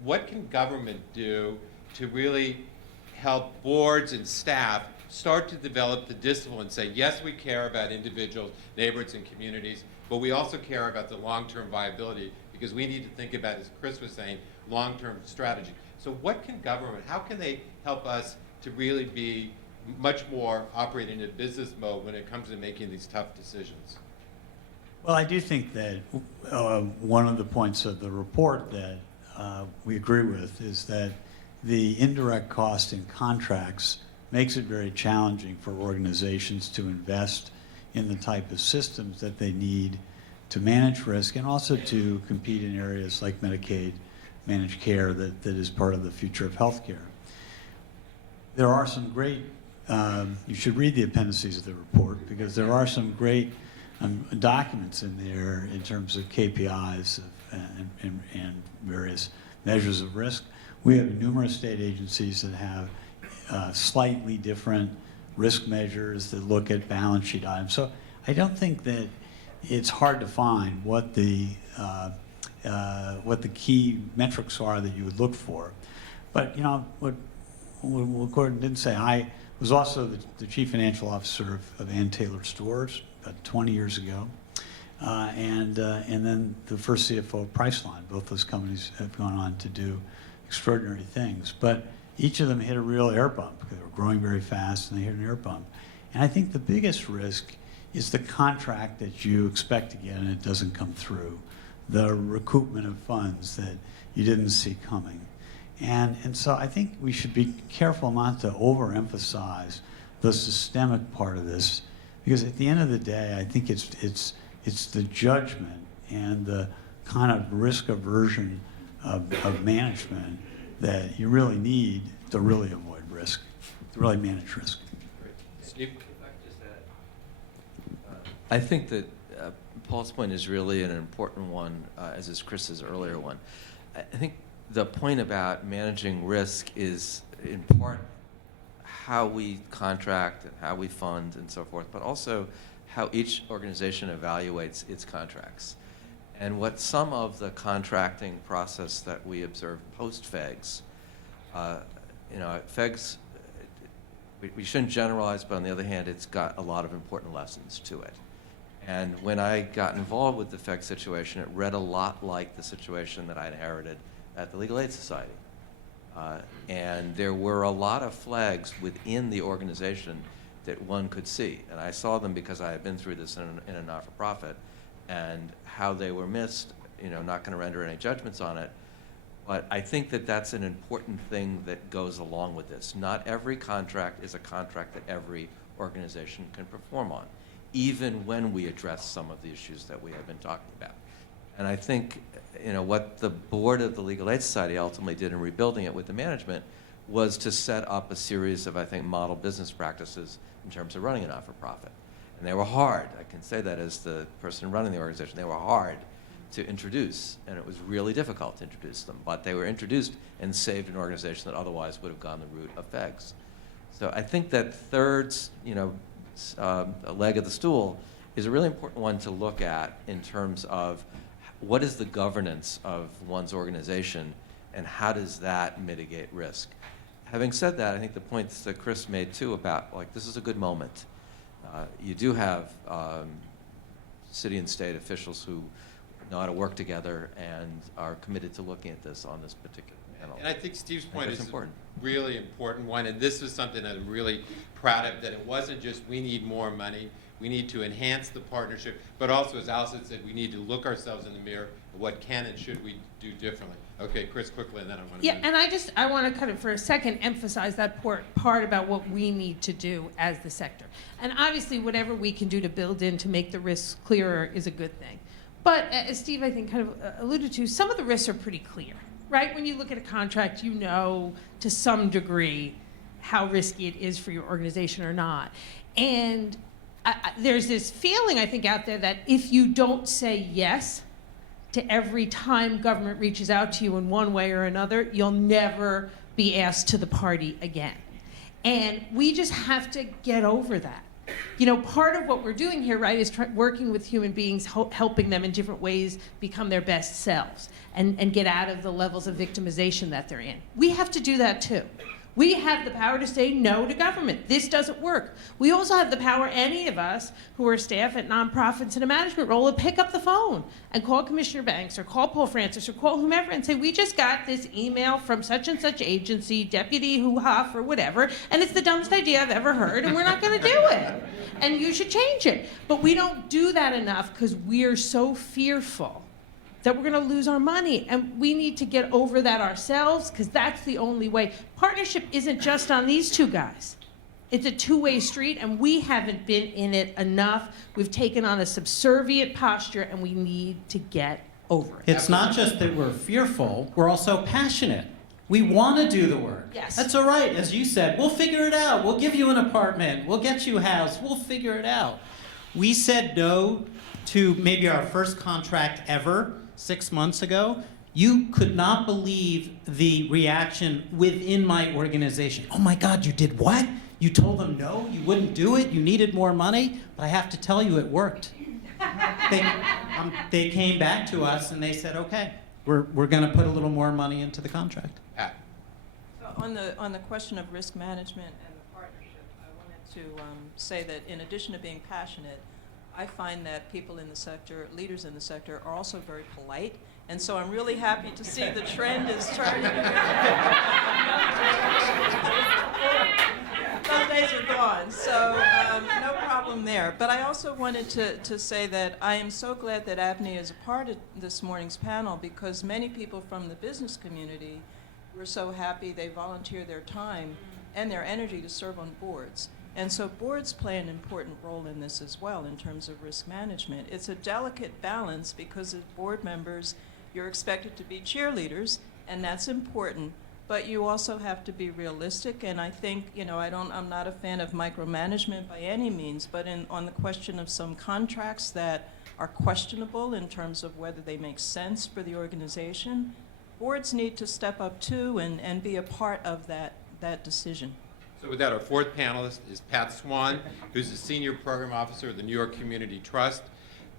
what can government do to really help boards and staff start to develop the discipline and say, yes, we care about individuals, neighborhoods, and communities, but we also care about the long-term viability because we need to think about, as Chris was saying, long-term strategy. So how can they help us to really be much more operating in a business mode when it comes to making these tough decisions? Well, I do think that one of the points of the report that we agree with is that the indirect cost in contracts makes it very challenging for organizations to invest in the type of systems that they need to manage risk and also to compete in areas like Medicaid, managed care that is part of the future of healthcare. There are some great, you should read the appendices of the report because there are some great documents in there in terms of KPIs and various measures of risk. We have numerous state agencies that have slightly different risk measures that look at balance sheet items. So I don't think that it's hard to find what the key metrics are that you would look for. But what Gordon didn't say, I was also the chief financial officer of Ann Taylor Stores about 20 years ago. and then the first CFO of Priceline. Both those companies have gone on to do extraordinary things. But each of them hit a real air bump because they were growing very fast and they hit an air bump. And I think the biggest risk is the contract that you expect to get and it doesn't come through, the recoupment of funds that you didn't see coming. And so I think we should be careful not to overemphasize the systemic part of this, because at the end of the day, I think it's the judgment and the kind of risk aversion of management that you really need to really avoid risk, to really manage risk. Steve? I think that Paul's point is really an important one, as is Chris's earlier one. I think the point about managing risk is in part how we contract and how we fund and so forth, but also how each organization evaluates its contracts. And what some of the contracting process that we observe post-FEGS, FEGS, we shouldn't generalize, but on the other hand, it's got a lot of important lessons to it. And when I got involved with the FEGS situation, it read a lot like the situation that I inherited at the Legal Aid Society. And there were a lot of flags within the organization that one could see. And I saw them because I had been through this in a not-for-profit, and how they were missed, not going to render any judgments on it. But I think that that's an important thing that goes along with this. Not every contract is a contract that every organization can perform on, even when we address some of the issues that we have been talking about. And I think what the board of the Legal Aid Society ultimately did in rebuilding it with the management was to set up a series of, I think, model business practices in terms of running a not-for-profit. And they were hard. I can say that as the person running the organization. They were hard to introduce, and it was really difficult to introduce them. But they were introduced and saved an organization that otherwise would have gone the route of FEGS. So I think that third, leg of the stool is a really important one to look at in terms of what is the governance of one's organization and how does that mitigate risk. Having said that, I think the points that Chris made too about, this is a good moment. You do have city and state officials who know how to work together and are committed to looking at this on this particular panel. And I think Steve's point is important. a really important one, and this is something that I'm really proud of, that it wasn't just we need more money, we need to enhance the partnership, but also, as Allison said, we need to look ourselves in the mirror at what can and should we do differently. Okay, Chris, quickly, and then I want to Yeah, and I want to kind of, for a second, emphasize that part about what we need to do as the sector. And obviously, whatever we can do to build in to make the risks clearer is a good thing. But as Steve, I think, kind of alluded to, some of the risks are pretty clear, right? When you look at a contract, you know to some degree how risky it is for your organization or not. And there's this feeling, I think, out there that if you don't say yes to every time government reaches out to you in one way or another, you'll never be asked to the party again. And we just have to get over that. Part of what we're doing here, right, is working with human beings, helping them in different ways become their best selves and get out of the levels of victimization that they're in. We have to do that too. We have the power to say no to government. This doesn't work. We also have the power, any of us who are staff at nonprofits in a management role, to pick up the phone and call Commissioner Banks or call Paul Francis or call whomever and say, we just got this email from such and such agency, Deputy Huff or whatever, and it's the dumbest idea I've ever heard, and we're not going to do it. And you should change it. But we don't do that enough because we're so fearful that we're going to lose our money. And we need to get over that ourselves, because that's the only way. Partnership isn't just on these two guys. It's a two-way street, and we haven't been in it enough. We've taken on a subservient posture, and we need to get over it. It's not just that we're fearful, we're also passionate. We want to do the work. Yes. That's all right. As you said, we'll figure it out. We'll give you an apartment. We'll get you a house. We'll figure it out. We said no to maybe our first contract ever 6 months ago. You could not believe the reaction within my organization. Oh my God, you did what? You told them no, you wouldn't do it, you needed more money? But I have to tell you, it worked. They came back to us and they said, okay, we're gonna put a little more money into the contract. So on the question of risk management and the partnership, I wanted to say that in addition to being passionate, I find that people in the sector, leaders in the sector, are also very polite. And so I'm really happy to see the trend is turning. Those days are gone, so no problem there. But I also wanted to say that I am so glad that ABNY is a part of this morning's panel, because many people from the business community were so happy they volunteer their time and their energy to serve on boards. And so boards play an important role in this as well in terms of risk management. It's a delicate balance because as board members, you're expected to be cheerleaders, and that's important, but you also have to be realistic. And I think, you know, I'm not a fan of micromanagement by any means, but on the question of some contracts that are questionable in terms of whether they make sense for the organization, boards need to step up too and be a part of that decision. So with that, our fourth panelist is Pat Swan, who's the Senior Program Officer of the New York Community Trust.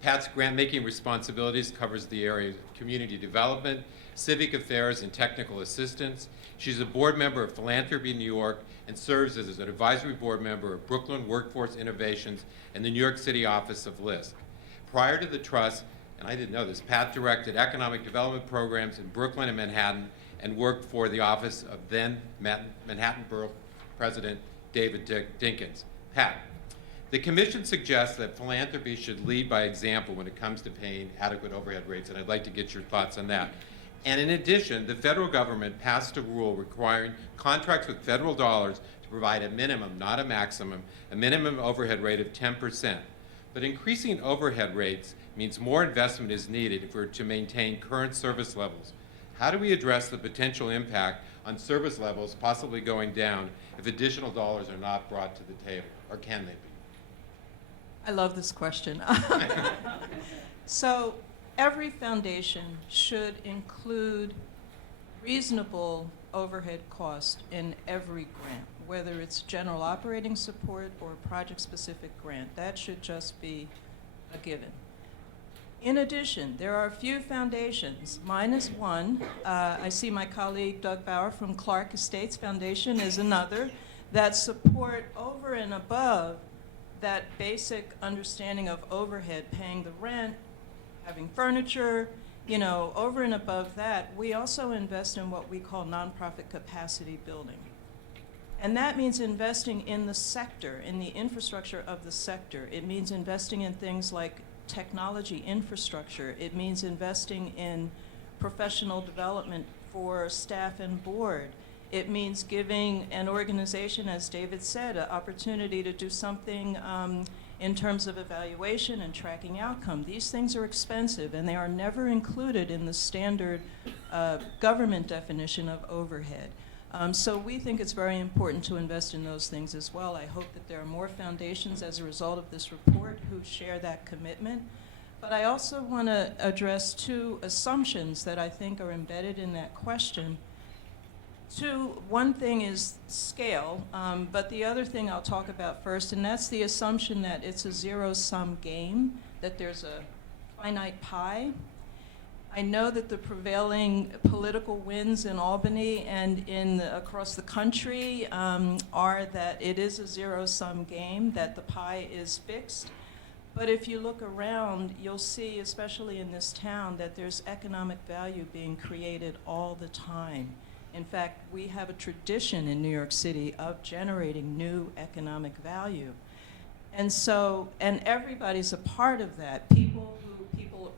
Pat's grant-making responsibilities covers the area of community development, civic affairs, and technical assistance. She's a board member of Philanthropy New York and serves as an advisory board member of Brooklyn Workforce Innovations and the New York City office of LISC. Prior to the trust, and I didn't know this, Pat directed economic development programs in Brooklyn and Manhattan and worked for the office of then Manhattan Borough President David Dinkins. Pat. The Commission suggests that philanthropy should lead by example when it comes to paying adequate overhead rates, and I'd like to get your thoughts on that. And in addition, the federal government passed a rule requiring contracts with federal dollars to provide a minimum, not a maximum, a minimum overhead rate of 10%. But increasing overhead rates means more investment is needed if we're to maintain current service levels. How do we address the potential impact on service levels possibly going down if additional dollars are not brought to the table, or can they be? I love this question. So every foundation should include reasonable overhead cost in every grant, whether it's general operating support or project-specific grant. That should just be a given. In addition, there are a few foundations, mine is one. I see my colleague Doug Bauer from Clark Estates Foundation is another, that support over and above that basic understanding of overhead, paying the rent, having furniture, you know, over and above that, we also invest in what we call nonprofit capacity building. And that means investing in the sector, in the infrastructure of the sector. It means investing in things like technology infrastructure. It means investing in professional development for staff and board. It means giving an organization, as David said, an opportunity to do something in terms of evaluation and tracking outcome. These things are expensive, and they are never included in the standard government definition of overhead. So we think it's very important to invest in those things as well. I hope that there are more foundations as a result of this report who share that commitment. But I also want to address two assumptions that I think are embedded in that question. One thing is scale, but the other thing I'll talk about first, and that's the assumption that it's a zero-sum game, that there's a finite pie. I know that the prevailing political winds in Albany and across the country are that it is a zero-sum game, that the pie is fixed. But if you look around, you'll see, especially in this town, that there's economic value being created all the time. In fact, we have a tradition in New York City of generating new economic value. And so, and everybody's a part of that. People,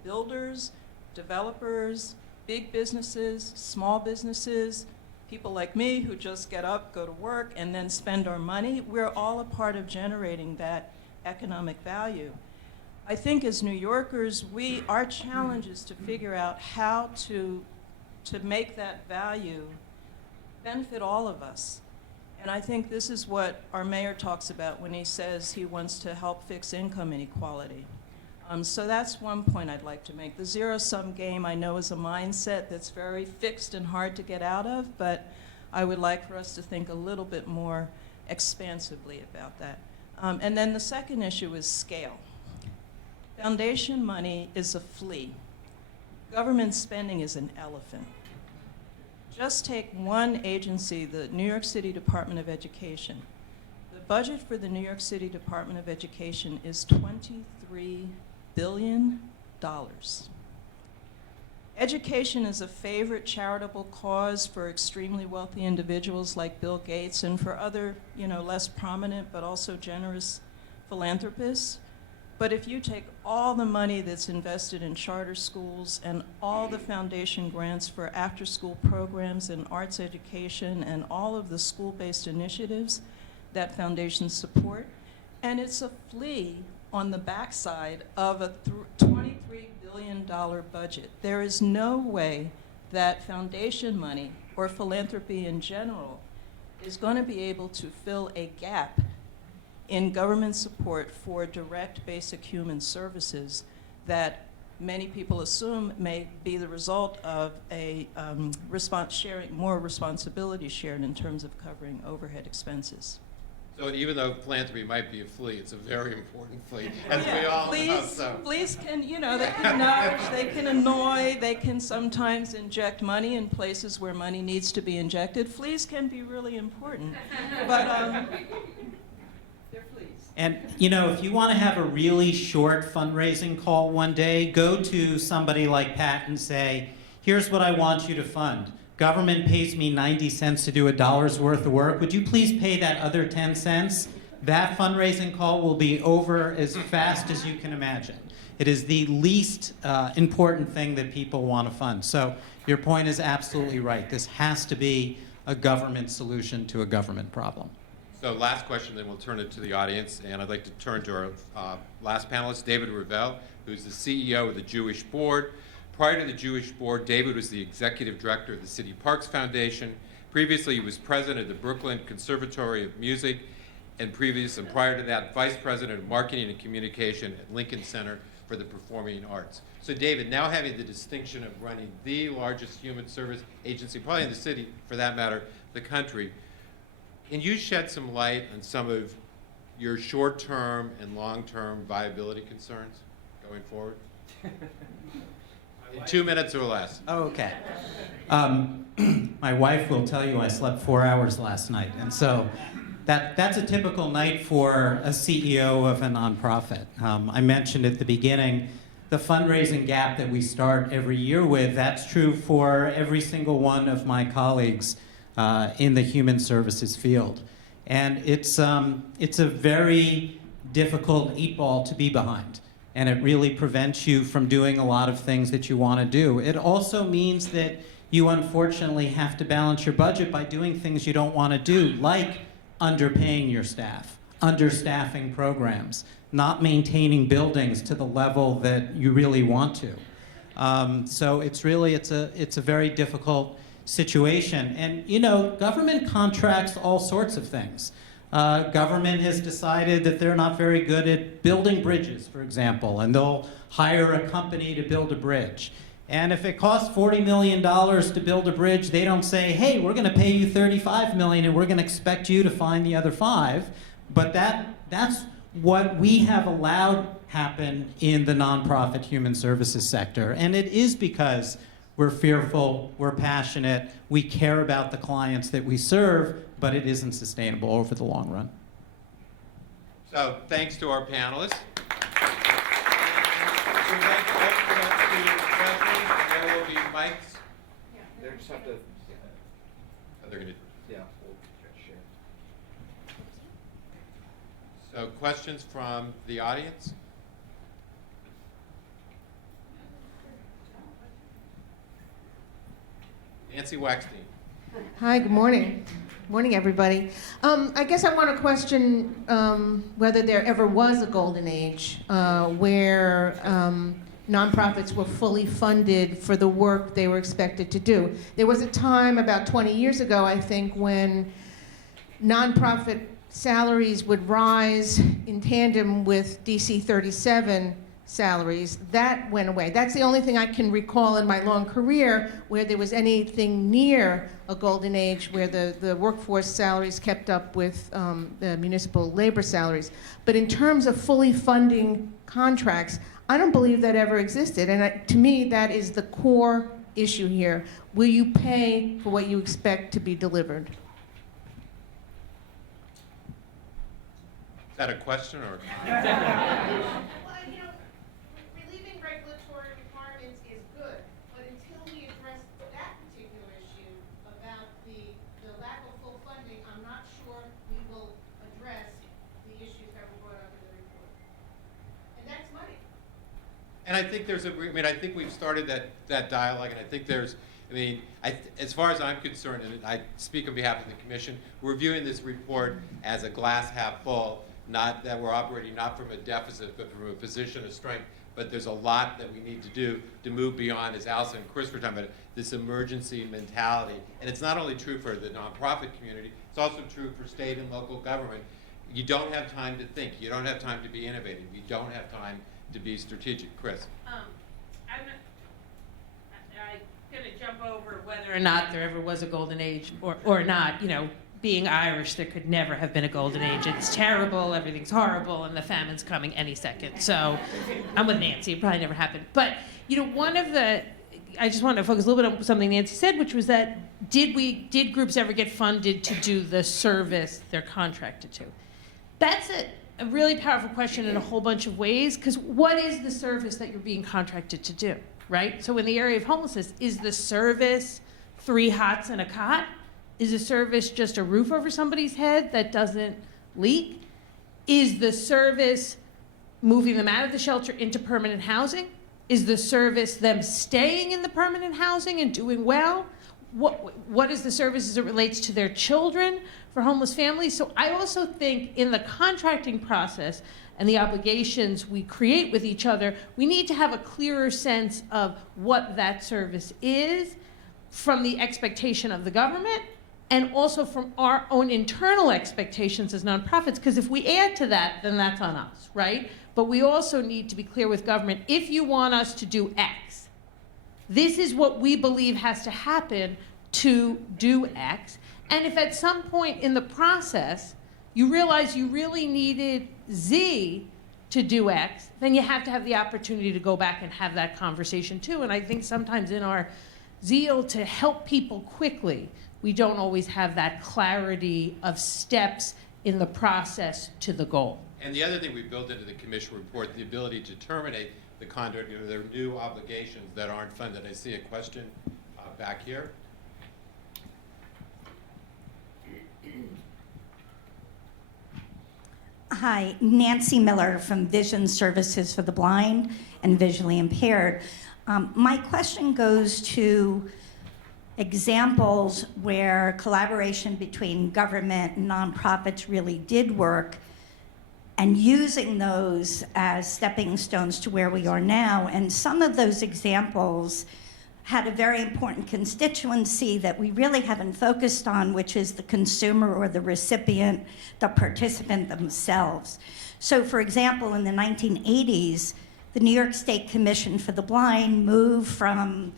builders, developers, big businesses, small businesses, people like me who just get up, go to work, and then spend our money. We're all a part of generating that economic value. I think as New Yorkers, our challenge is to figure out how to make that value benefit all of us. And I think this is what our mayor talks about when he says he wants to help fix income inequality. So that's one point I'd like to make. The zero-sum game, I know, is a mindset that's very fixed and hard to get out of, but I would like for us to think a little bit more expansively about that. And then the second issue is scale. Foundation money is a flea. Government spending is an elephant. Just take one agency, the New York City Department of Education. The budget for the New York City Department of Education is $23 billion. Education is a favorite charitable cause for extremely wealthy individuals like Bill Gates and for other, less prominent but also generous philanthropists. But if you take all the money that's invested in charter schools and all the foundation grants for after-school programs and arts education and all of the school-based initiatives that foundations support, and it's a flea on the backside of a $23 billion budget. There is no way that foundation money or philanthropy in general is going to be able to fill a gap in government support for direct basic human services that many people assume may be the result of a more responsibility shared in terms of covering overhead expenses. So even though philanthropy might be a flea, it's a very important flea, as we all know. So. Fleas can, they can nudge, they can annoy, they can sometimes inject money in places where money needs to be injected. Fleas can be really important, but they're fleas. And, if you want to have a really short fundraising call one day, go to somebody like Pat and say, here's what I want you to fund. Government pays me 90 cents to do a dollar's worth of work. Would you please pay that other 10 cents? That fundraising call will be over as fast as you can imagine. It is the least important thing that people want to fund. So your point is absolutely right. This has to be a government solution to a government problem. So last question, then we'll turn it to the audience. And I'd like to turn to our last panelist, David Ravel, who's the CEO of the Jewish Board. Prior to the Jewish Board, David was the executive director of the City Parks Foundation. Previously, he was president of the Brooklyn Conservatory of Music, and prior to that, vice president of marketing and communication at Lincoln Center for the Performing Arts. So David, now having the distinction of running the largest human service agency, probably in the city, for that matter, the country, can you shed some light on some of your short-term and long-term viability concerns going forward? In 2 minutes or less. Oh, okay. My wife will tell you I slept 4 hours last night, and so that's a typical night for a CEO of a nonprofit. I mentioned at the beginning the fundraising gap that we start every year with. That's true for every single one of my colleagues in the human services field, and it's a very difficult 8-ball to be behind. And it really prevents you from doing a lot of things that you want to do. It also means that you unfortunately have to balance your budget by doing things you don't want to do, like underpaying your staff, understaffing programs, not maintaining buildings to the level that you really want to. So it's a very difficult situation. And government contracts all sorts of things. Government has decided that they're not very good at building bridges, for example, and they'll hire a company to build a bridge. And if it costs $40 million to build a bridge, they don't say, hey, we're going to pay you $35 million and we're going to expect you to find the other $5 million. But that's what we have allowed happen in the nonprofit human services sector. And it is because we're fearful, we're passionate, we care about the clients that we serve, but it isn't sustainable over the long run. So thanks to our panelists. We'd like to open up to questions, and there will be mics. They just have to. Oh, they're going to. Yeah, we'll share. So questions from the audience? Nancy Waxstein. Hi, good morning. Morning, everybody. I guess I want to question whether there ever was a golden age where nonprofits were fully funded for the work they were expected to do. There was a time about 20 years ago, I think, when nonprofit salaries would rise in tandem with DC 37 salaries. That went away. That's the only thing I can recall in my long career where there was anything near a golden age where the workforce salaries kept up with the municipal labor salaries. But in terms of fully funding contracts, I don't believe that ever existed. And to me, that is the core issue here. Will you pay for what you expect to be delivered? that a question or? Well, you know, relieving regulatory requirements is good, but until we address that particular issue about the lack of full funding, I'm not sure we will address the issues that were brought up in the report. And that's money. And I think I think we've started that dialogue, and I think there's, as far as I'm concerned, and I speak on behalf of the commission, we're viewing this report as a glass half full, not that we're operating not from a deficit, but from a position of strength. But there's a lot that we need to do to move beyond, as Allison and Chris were talking about, this emergency mentality. And it's not only true for the nonprofit community, it's also true for state and local government. You don't have time to think. You don't have time to be innovative. You don't have time to be strategic. Chris? I'm going to jump over whether or not there ever was a golden age or not. You know, being Irish, there could never have been a golden age. It's terrible, everything's horrible, and the famine's coming any second. So I'm with Nancy, it probably never happened. But, you know, I just wanted to focus a little bit on something Nancy said, which was that did groups ever get funded to do the service they're contracted to? That's a really powerful question in a whole bunch of ways, because what is the service that you're being contracted to do, right? So in the area of homelessness, is the service 3 hots and a cot? Is the service just a roof over somebody's head that doesn't leak? Is the service moving them out of the shelter into permanent housing? Is the service them staying in the permanent housing and doing well? What is the service as it relates to their children for homeless families? So I also think in the contracting process and the obligations we create with each other, we need to have a clearer sense of what that service is from the expectation of the government and also from our own internal expectations as nonprofits, because if we add to that, then that's on us, right? But we also need to be clear with government, if you want us to do X, this is what we believe has to happen to do X. And if at some point in the process you realize you really needed Z to do X, then you have to have the opportunity to go back and have that conversation too. And I think sometimes in our zeal to help people quickly, we don't always have that clarity of steps in the process to the goal. And the other thing we built into the commission report, the ability to terminate the contract, there are new obligations that aren't funded. I see a question back here. Hi, Nancy Miller from Vision Services for the Blind and Visually Impaired. My question goes to examples where collaboration between government and nonprofits really did work, and using those as stepping stones to where we are now. And some of those examples had a very important constituency that we really haven't focused on, which is the consumer or the recipient, the participant themselves. So for example, in the 1980s, the New York State Commission for the Blind moved from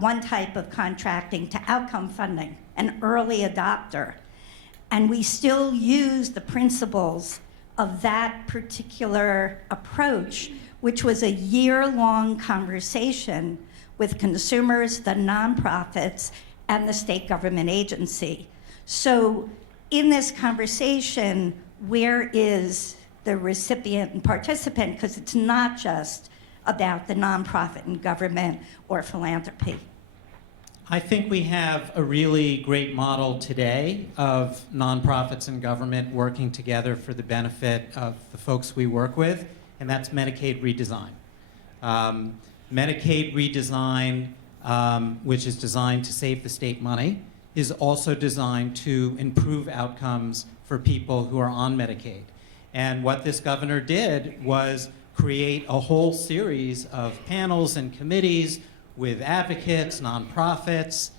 one type of contracting to outcome funding, an early adopter. And we still use the principles of that particular approach, which was a year-long conversation with consumers, the nonprofits, and the state government agency. So in this conversation, where is the recipient and participant? Because it's not just about the nonprofit and government or philanthropy. I think we have a really great model today of nonprofits and government working together for the benefit of the folks we work with, and that's Medicaid redesign. Medicaid redesign, which is designed to save the state money, is also designed to improve outcomes for people who are on Medicaid. And what this governor did was create a whole series of panels and committees with advocates, nonprofits,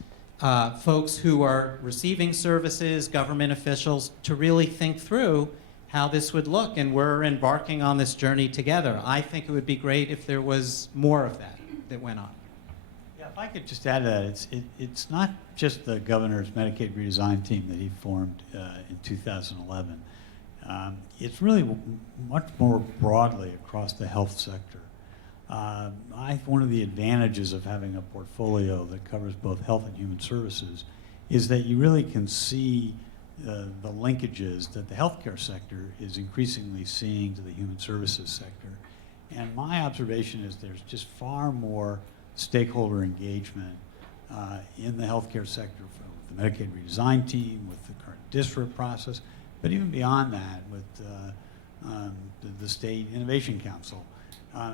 folks who are receiving services, government officials, to really think through how this would look. And we're embarking on this journey together. I think it would be great if there was more of that went on. Yeah, if I could just add to that, it's not just the governor's Medicaid redesign team that he formed in 2011. It's really much more broadly across the health sector. One of the advantages of having a portfolio that covers both health and human services is that you really can see the linkages that the healthcare sector is increasingly seeing to the human services sector. And my observation is there's just far more stakeholder engagement in the healthcare sector with the Medicaid redesign team, with the current DSRIP process, but even beyond that with the State Innovation Council.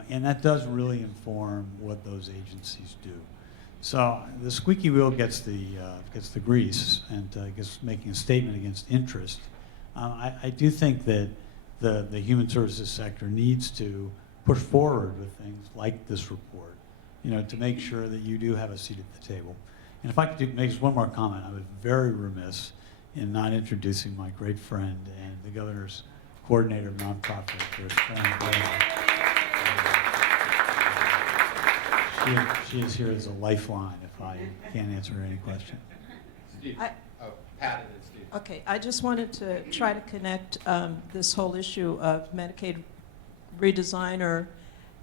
And that does really inform what those agencies do. So the squeaky wheel gets the grease, and gets making a statement against interest. I do think that the human services sector needs to push forward with things like this report, to make sure that you do have a seat at the table. And if I could make just one more comment, I was very remiss in not introducing my great friend and the governor's coordinator of nonprofit affairs, She is here as a lifeline if I can't answer any question. Steve. Pat and then Steve. Okay, I just wanted to try to connect this whole issue of Medicaid redesign, or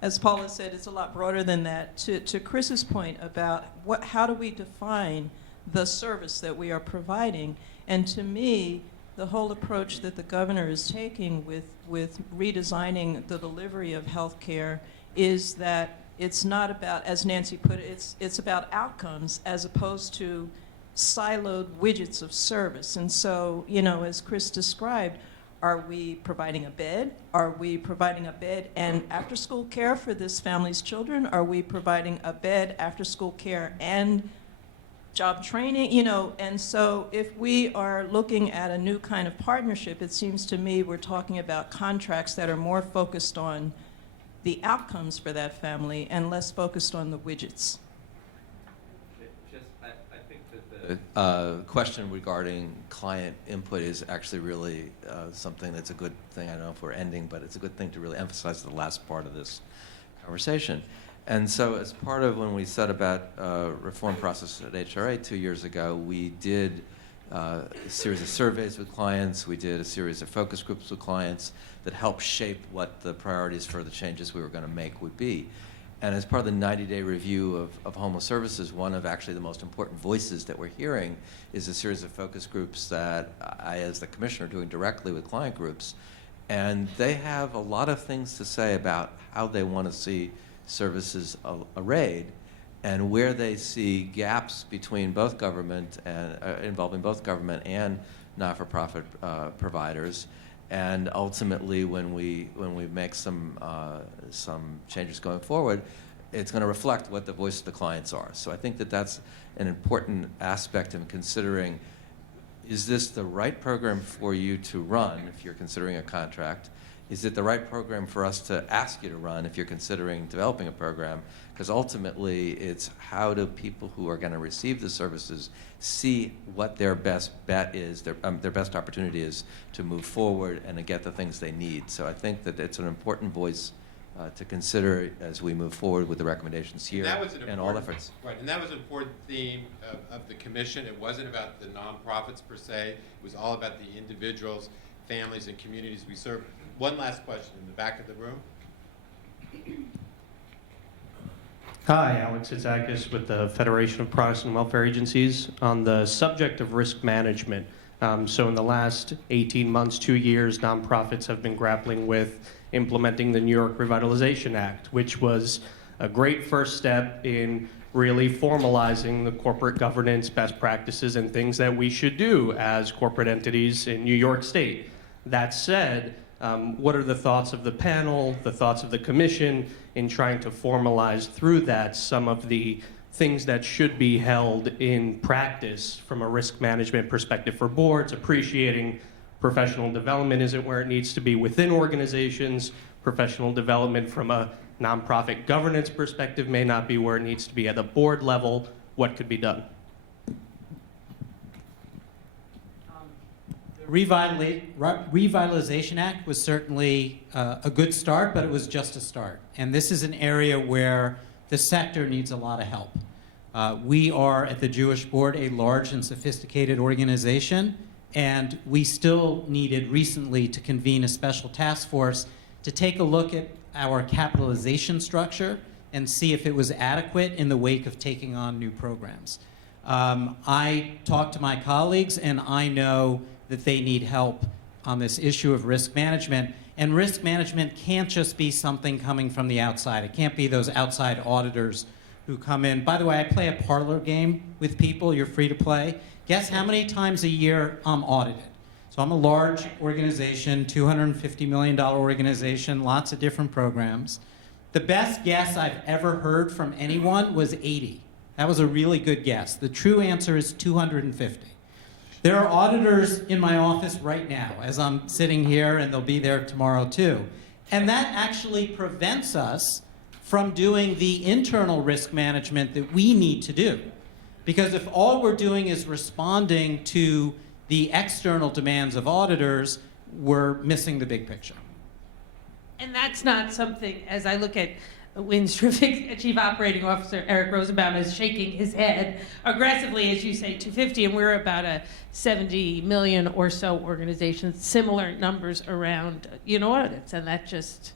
as Paula said, it's a lot broader than that, to Chris's point about how do we define the service that we are providing. And to me, the whole approach that the governor is taking with redesigning the delivery of health care is that it's not about, as Nancy put it, it's about outcomes as opposed to siloed widgets of service. And so, as Chris described, are we providing a bed? Are we providing a bed and after-school care for this family's children? Are we providing a bed, after-school care, and job training? And so if we are looking at a new kind of partnership, it seems to me we're talking about contracts that are more focused on the outcomes for that family and less focused on the widgets. I think that the question regarding client input is actually really something that's a good thing. I don't know if we're ending, but it's a good thing to really emphasize the last part of this conversation. And so as part of when we set about reform process at HRA 2 years ago, we did a series of surveys with clients. We did a series of focus groups with clients that helped shape what the priorities for the changes we were going to make would be. And as part of the 90-day review of homeless services, one of actually the most important voices that we're hearing is a series of focus groups that I, as the commissioner, doing directly with client groups. And they have a lot of things to say about how they want to see services arrayed and where they see gaps between both government and involving both government and not-for-profit providers. And ultimately, when we make some changes going forward, it's going to reflect what the voice of the clients are. So I think that that's an important aspect in considering, is this the right program for you to run if you're considering a contract? Is it the right program for us to ask you to run if you're considering developing a program? Because ultimately, it's how do people who are going to receive the services see what their best bet is, their best opportunity is to move forward and to get the things they need. So I think that it's an important voice to consider as we move forward with the recommendations here and all efforts. Right, and that was an important theme of the commission. It wasn't about the nonprofits per se. It was all about the individuals, families, and communities we serve. One last question in the back of the room. Hi, Alex Itzakis with the Federation of Protestant Welfare Agencies. On the subject of risk management, so in the last 18 months, 2 years, nonprofits have been grappling with implementing the New York Revitalization Act, which was a great first step in really formalizing the corporate governance best practices and things that we should do as corporate entities in New York State. That said, what are the thoughts of the panel, the thoughts of the commission in trying to formalize through that some of the things that should be held in practice from a risk management perspective for boards, appreciating professional development isn't where it needs to be within organizations, professional development from a nonprofit governance perspective may not be where it needs to be at the board level. What could be done? Revitalization Act was certainly a good start, but it was just a start. And this is an area where the sector needs a lot of help. We are, at the Jewish Board, a large and sophisticated organization, and we still needed recently to convene a special task force to take a look at our capitalization structure and see if it was adequate in the wake of taking on new programs. I talked to my colleagues, and I know that they need help on this issue of risk management. And risk management can't just be something coming from the outside. It can't be those outside auditors who come in. By the way, I play a parlor game with people. You're free to play. Guess how many times a year I'm audited? So I'm a large organization, $250 million organization, lots of different programs. The best guess I've ever heard from anyone was 80. That was a really good guess. The true answer is 250. There are auditors in my office right now as I'm sitting here, and they'll be there tomorrow too. And that actually prevents us from doing the internal risk management that we need to do. Because if all we're doing is responding to the external demands of auditors, we're missing the big picture. And that's not something, as I look at WIN's terrific Chief Operating Officer, Eric Rosenbaum, is shaking his head aggressively, as you say, 250, and we're about a 70 million or so organization, similar numbers around, audits, and that just,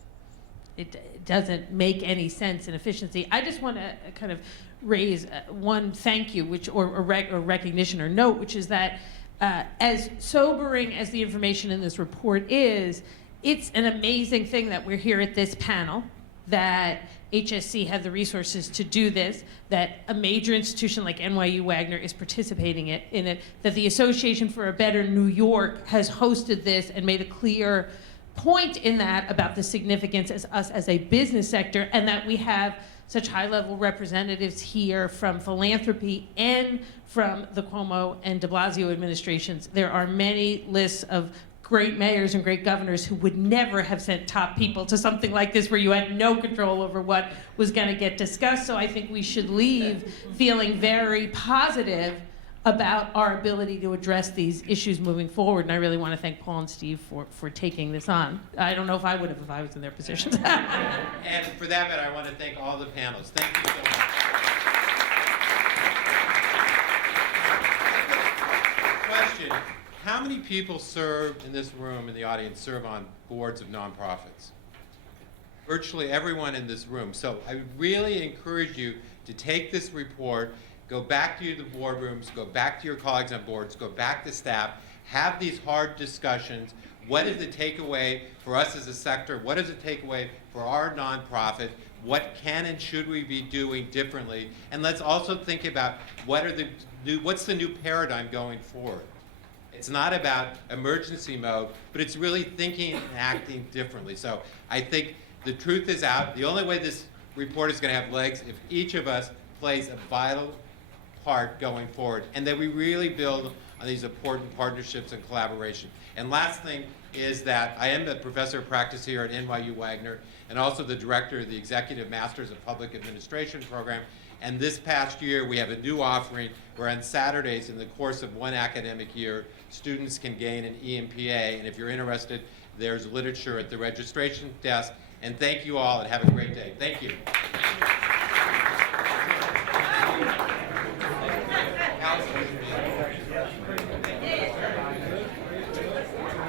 it doesn't make any sense in efficiency. I just want to kind of raise one thank you, or recognition or note, which is that as sobering as the information in this report is, it's an amazing thing that we're here at this panel, that HSC had the resources to do this, that a major institution like NYU Wagner is participating in it, that the Association for a Better New York has hosted this and made a clear point in that about the significance as us as a business sector, and that we have such high-level representatives here from philanthropy and from the Cuomo and de Blasio administrations. There are many lists of great mayors and great governors who would never have sent top people to something like this where you had no control over what was going to get discussed. So I think we should leave feeling very positive about our ability to address these issues moving forward. And I really want to thank Paul and Steve for taking this on. I don't know if I would have if I was in their positions. And for that matter, I want to thank all the panels. Thank you so much. Question, how many people serve in this room, in the audience, serve on boards of nonprofits? Virtually everyone in this room. So I really encourage you to take this report, go back to the boardrooms, go back to your colleagues on boards, go back to staff, have these hard discussions. What is the takeaway for us as a sector? What is the takeaway for our nonprofit? What can and should we be doing differently? And let's also think about what's the new paradigm going forward? It's not about emergency mode, but it's really thinking and acting differently. So I think the truth is out. The only way this report is going to have legs if each of us plays a vital part going forward, and that we really build on these important partnerships and collaboration. And last thing is that I am a professor of practice here at NYU Wagner, and also the director of the Executive Masters of Public Administration program. And this past year, we have a new offering where on Saturdays, in the course of one academic year, students can gain an EMPA. And if you're interested, there's literature at the registration desk. And thank you all, and have a great day. Thank you.